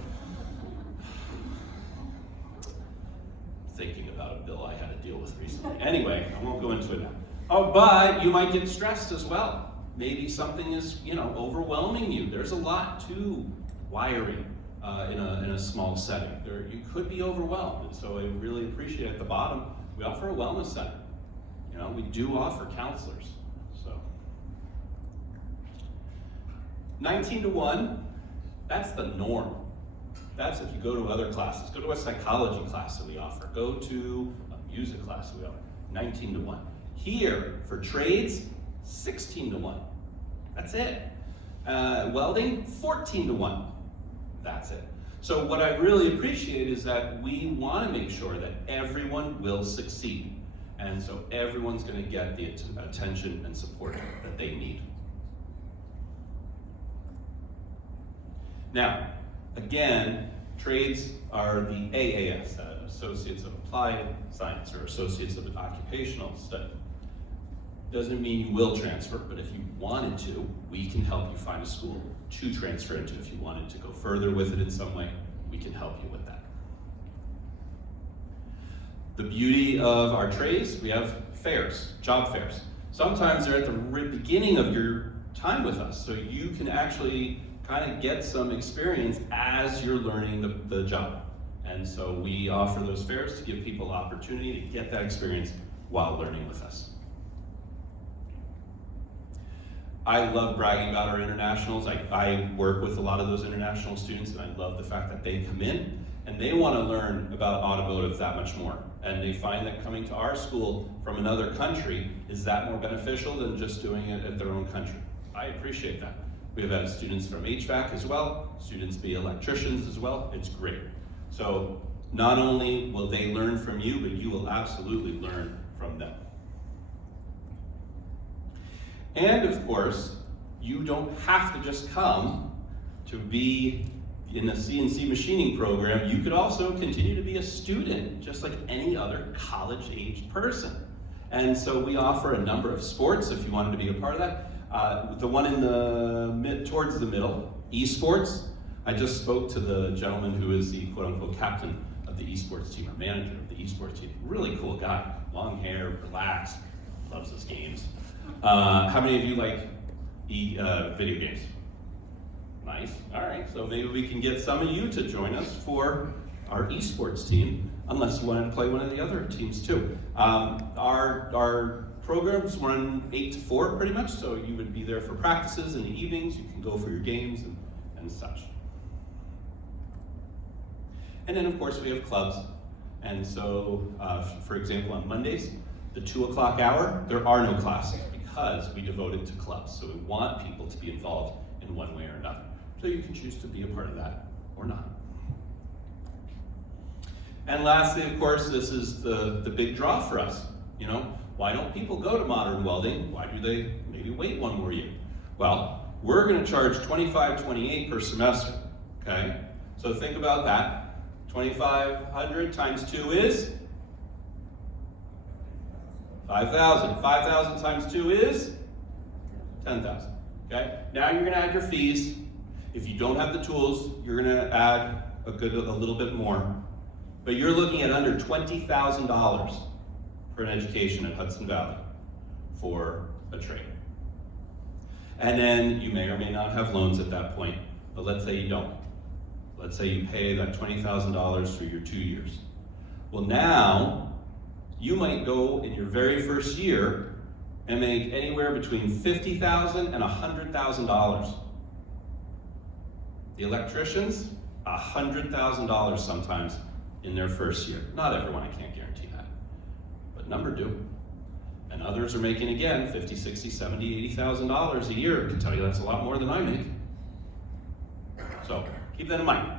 Thinking about a bill I had to deal with recently. Anyway, I won't go into it now. Oh, but you might get stressed as well. Maybe something is, overwhelming you. There's a lot to wiring in a small setting. You could be overwhelmed, and so I really appreciate at the bottom, we offer a wellness center. We do offer counselors. So 19-to-1, that's the norm. That's if you go to other classes. Go to a psychology class that we offer. Go to a music class that we offer. 19-to-1. Here, for trades, 16-to-1. That's it. Welding, 14-to-1. That's it. So what I really appreciate is that we want to make sure that everyone will succeed. And so everyone's going to get the attention and support that they need. Now, again, trades are the AAS, Associates of Applied Science or Associates of Occupational Study. Doesn't mean you will transfer, but if you wanted to, we can help you find a school to transfer into. If you wanted to go further with it in some way, we can help you with that. The beauty of our trades, we have fairs, job fairs. Sometimes they're at the beginning of your time with us, so you can actually kind of get some experience as you're learning the job. And so we offer those fairs to give people opportunity to get that experience while learning with us. I love bragging about our internationals. I work with a lot of those international students, and I love the fact that they come in and they want to learn about automotive that much more. And they find that coming to our school from another country is that more beneficial than just doing it at their own country. I appreciate that. We've had students from HVAC as well, students be electricians as well. It's great. So not only will they learn from you, but you will absolutely learn from them. And of course, you don't have to just come to be in the CNC machining program. You could also continue to be a student, just like any other college-aged person. And so we offer a number of sports if you wanted to be a part of that. The one in the towards the middle, esports. I just spoke to the gentleman who is the quote-unquote captain of the esports team, or manager of the esports team. Really cool guy, long hair, relaxed, loves his games. How many of you like video games? Nice. All right. So maybe we can get some of you to join us for our esports team, unless you wanted to play one of the other teams too. Our programs run 8 to 4 pretty much, so you would be there for practices in the evenings. You can go for your games and such. And then of course we have clubs. And so, for example, on Mondays, the 2 o'clock hour, there are no classes because we devote it to clubs. So we want people to be involved in one way or another. So you can choose to be a part of that or not. And lastly, of course, this is the big draw for us. Why don't people go to Modern Welding? Why do they maybe wait one more year? Well, we're going to charge $25.28 per semester, okay? So think about that. 2,500 times 2 is 5,000. 5,000 times 2 is 10,000, okay? Now you're going to add your fees. If you don't have the tools, you're going to add a little bit more. But you're looking at under $20,000 for an education at Hudson Valley for a trade. And then you may or may not have loans at that point, but let's say you don't. Let's say you pay that $20,000 for your 2 years. Well, now you might go in your very first year and make anywhere between $50,000 and $100,000. The electricians, $100,000 sometimes in their first year. Not everyone, I can't guarantee that, but a number do. And others are making, again, $50,000, $60,000, $70,000, $80,000 a year. I can tell you that's a lot more than I make. So keep that in mind.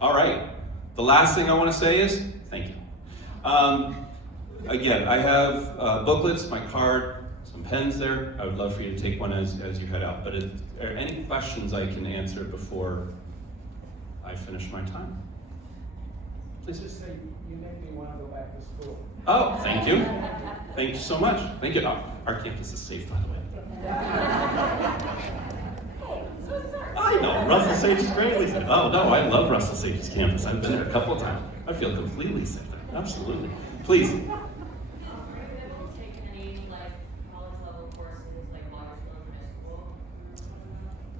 All right, the last thing I want to say is thank you. Again, I have booklets, my card, some pens there. I would love for you to take one as you head out. But are there any questions I can answer before I finish my time? Please. Just say, you make me want to go back to school. Oh, thank you. Thank you so much. Thank you. Oh, our campus is safe, by the way. I know, Russell Sage is greatly safe. Oh, no, I love Russell Sage's campus. I've been there a couple of times. I feel completely safe there. Absolutely. Please. Are you able to take any college level courses like Water Flow High School?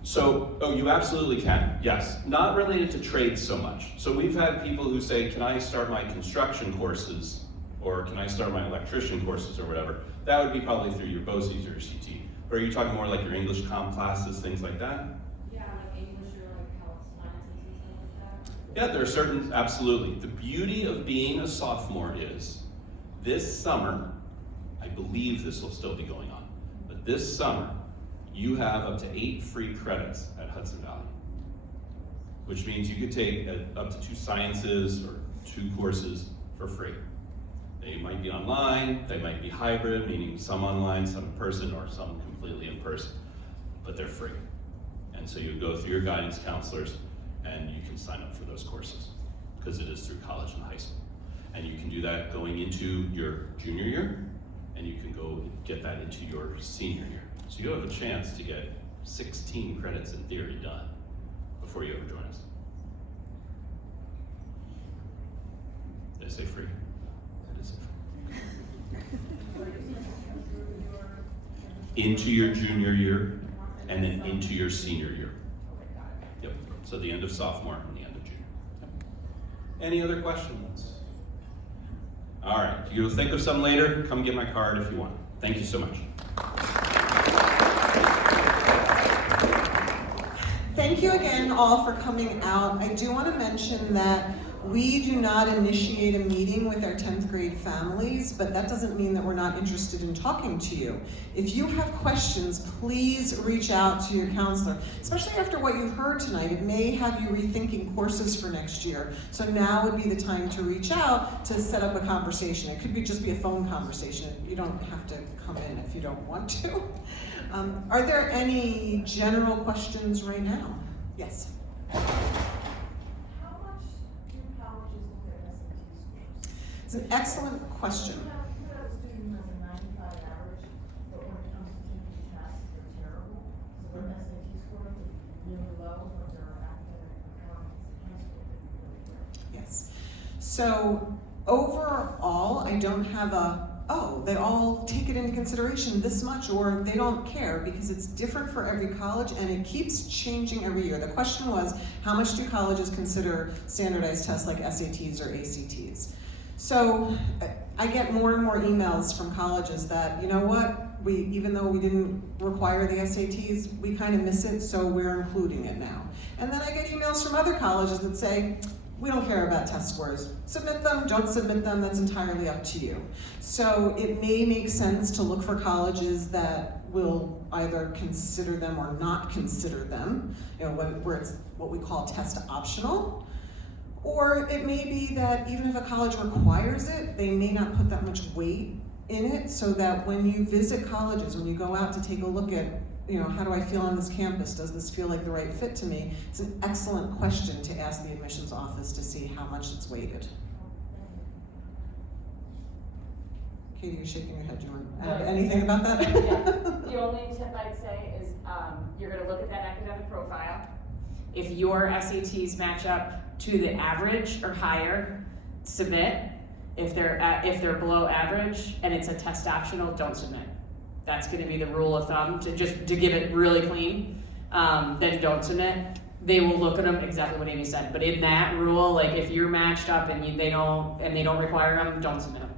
So, you absolutely can, yes. Not related to trades so much. So we've had people who say, can I start my construction courses, or can I start my electrician courses, or whatever. That would be probably through your BOCES or your CT. Or are you talking more like your English comm classes, things like that? Yeah, like English or like health sciences and stuff like that. Yeah, there are certain, absolutely. The beauty of being a sophomore is, this summer, I believe this will still be going on, but this summer, you have up to 8 free credits at Hudson Valley, which means you could take up to 2 sciences or 2 courses for free. They might be online, they might be hybrid, meaning some online, some in person, or some completely in person, but they're free. And so you go through your guidance counselors and you can sign up for those courses because it is through college and high school. And you can do that going into your junior year, and you can go get that into your senior year. So you have a chance to get 16 credits in theory done before you ever join us. Did I say free? I did say free. Into your junior year, and then into your senior year. Yep, so the end of sophomore and the end of junior. Yep. Any other questions? All right, you'll think of some later, come get my card if you want. Thank you so much. Thank you again all for coming out. I do want to mention that we do not initiate a meeting with our 10th grade families, but that doesn't mean that we're not interested in talking to you. If you have questions, please reach out to your counselor, especially after what you heard tonight. It may have you rethinking courses for next year. So now would be the time to reach out to set up a conversation. It could just be a phone conversation. You don't have to come in if you don't want to. Are there any general questions right now? Yes. It's an excellent question. You have a student has a 95 average, but when it comes to taking tests, they're terrible. So their SAT scores are really low, but their academic performance in high school is really great. Yes. So overall, I don't have they all take it into consideration this much, or they don't care, because it's different for every college and it keeps changing every year. The question was, how much do colleges consider standardized tests like SATs or ACTs? So I get more and more emails from colleges that, you know what, even though we didn't require the SATs, we kind of miss it, so we're including it now. And then I get emails from other colleges that say, we don't care about test scores. Submit them, don't submit them, that's entirely up to you. So it may make sense to look for colleges that will either consider them or not consider them, where it's what we call test optional, Or it may be that even if a college requires it, they may not put that much weight in it, so that when you visit colleges, when you go out to take a look at, how do I feel on this campus? Does this feel like the right fit to me? It's an excellent question to ask the admissions office to see how much it's weighted. Katie, you're shaking your head. Do you want to add anything about that? Yeah. The only tip I'd say is you're going to look at that academic profile. If your SATs match up to the average or higher, submit. If they're below average and it's a test optional, don't submit. That's going to be the rule of thumb to give it really clean. Then don't submit. They will look at them exactly what Amy said. But in that rule, like if you're matched up and they don't require them, don't submit them.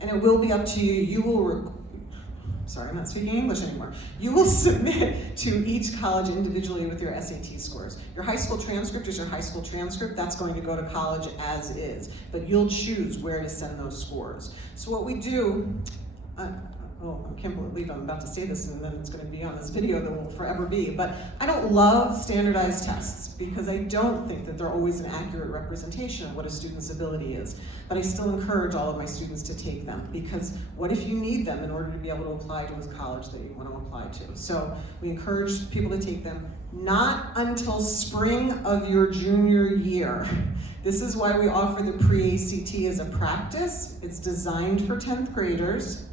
And it will be up to you. I'm not speaking English anymore. You will submit to each college individually with your SAT scores. Your high school transcript is your high school transcript. That's going to go to college as is. But you'll choose where to send those scores. So what we do, I can't believe I'm about to say this and then it's going to be on this video that will forever be, but I don't love standardized tests because I don't think that they're always an accurate representation of what a student's ability is. But I still encourage all of my students to take them, because what if you need them in order to be able to apply to a college that you want to apply to? So we encourage people to take them, not until spring of your junior year. This is why we offer the pre-ACT as a practice. It's designed for 10th graders.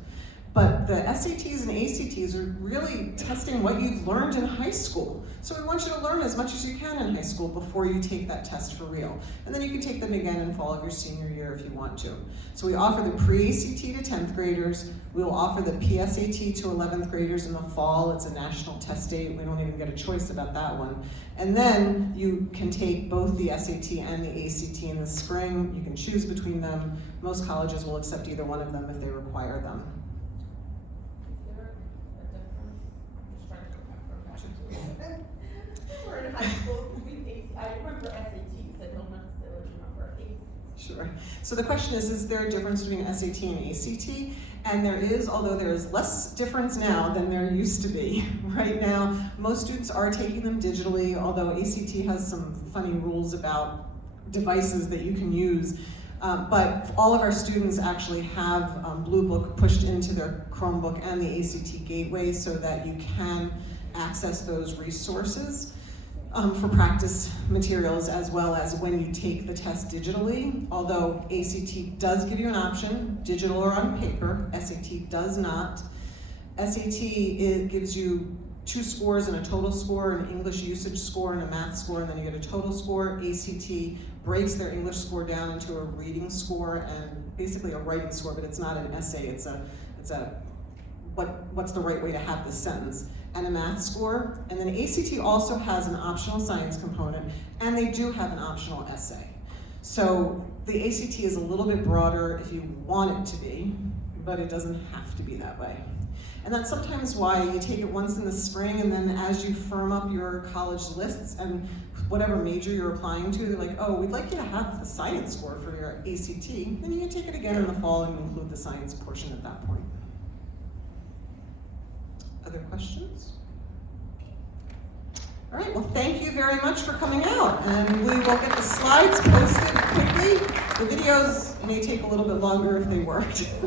But the SATs and ACTs are really testing what you've learned in high school. So we want you to learn as much as you can in high school before you take that test for real. And then you can take them again in fall of your senior year if you want to. So we offer the pre-ACT to 10th graders. We will offer the PSAT to 11th graders in the fall. It's a national test date. We don't even get a choice about that one. And then you can take both the SAT and the ACT in the spring. You can choose between them. Most colleges will accept either one of them if they require them. We're in high school, I remember SATs, I don't necessarily remember ACTs. Sure. So the question is there a difference between SAT and ACT? And there is, although there is less difference now than there used to be. Right now, most students are taking them digitally, although ACT has some funny rules about devices that you can use. But all of our students actually have Blue Book pushed into their Chromebook and the ACT gateway so that you can access those resources for practice materials, as well as when you take the test digitally. Although ACT does give you an option, digital or on paper, SAT does not. SAT, it gives you 2 scores and a total score, an English usage score and a math score, and then you get a total score. ACT breaks their English score down into a reading score and basically a writing score, but it's not an essay, it's a what's the right way to have this sentence, and a math score. And then ACT also has an optional science component, and they do have an optional essay. So the ACT is a little bit broader if you want it to be, but it doesn't have to be that way. And that's sometimes why you take it once in the spring, and then as you firm up your college lists and whatever major you're applying to, they're like, oh, we'd like you to have the science score for your ACT. Then you can take it again in the fall and include the science portion at that point. Other questions? All right, well, thank you very much for coming out, and we will get the slides posted quickly. The videos may take a little bit longer if they worked.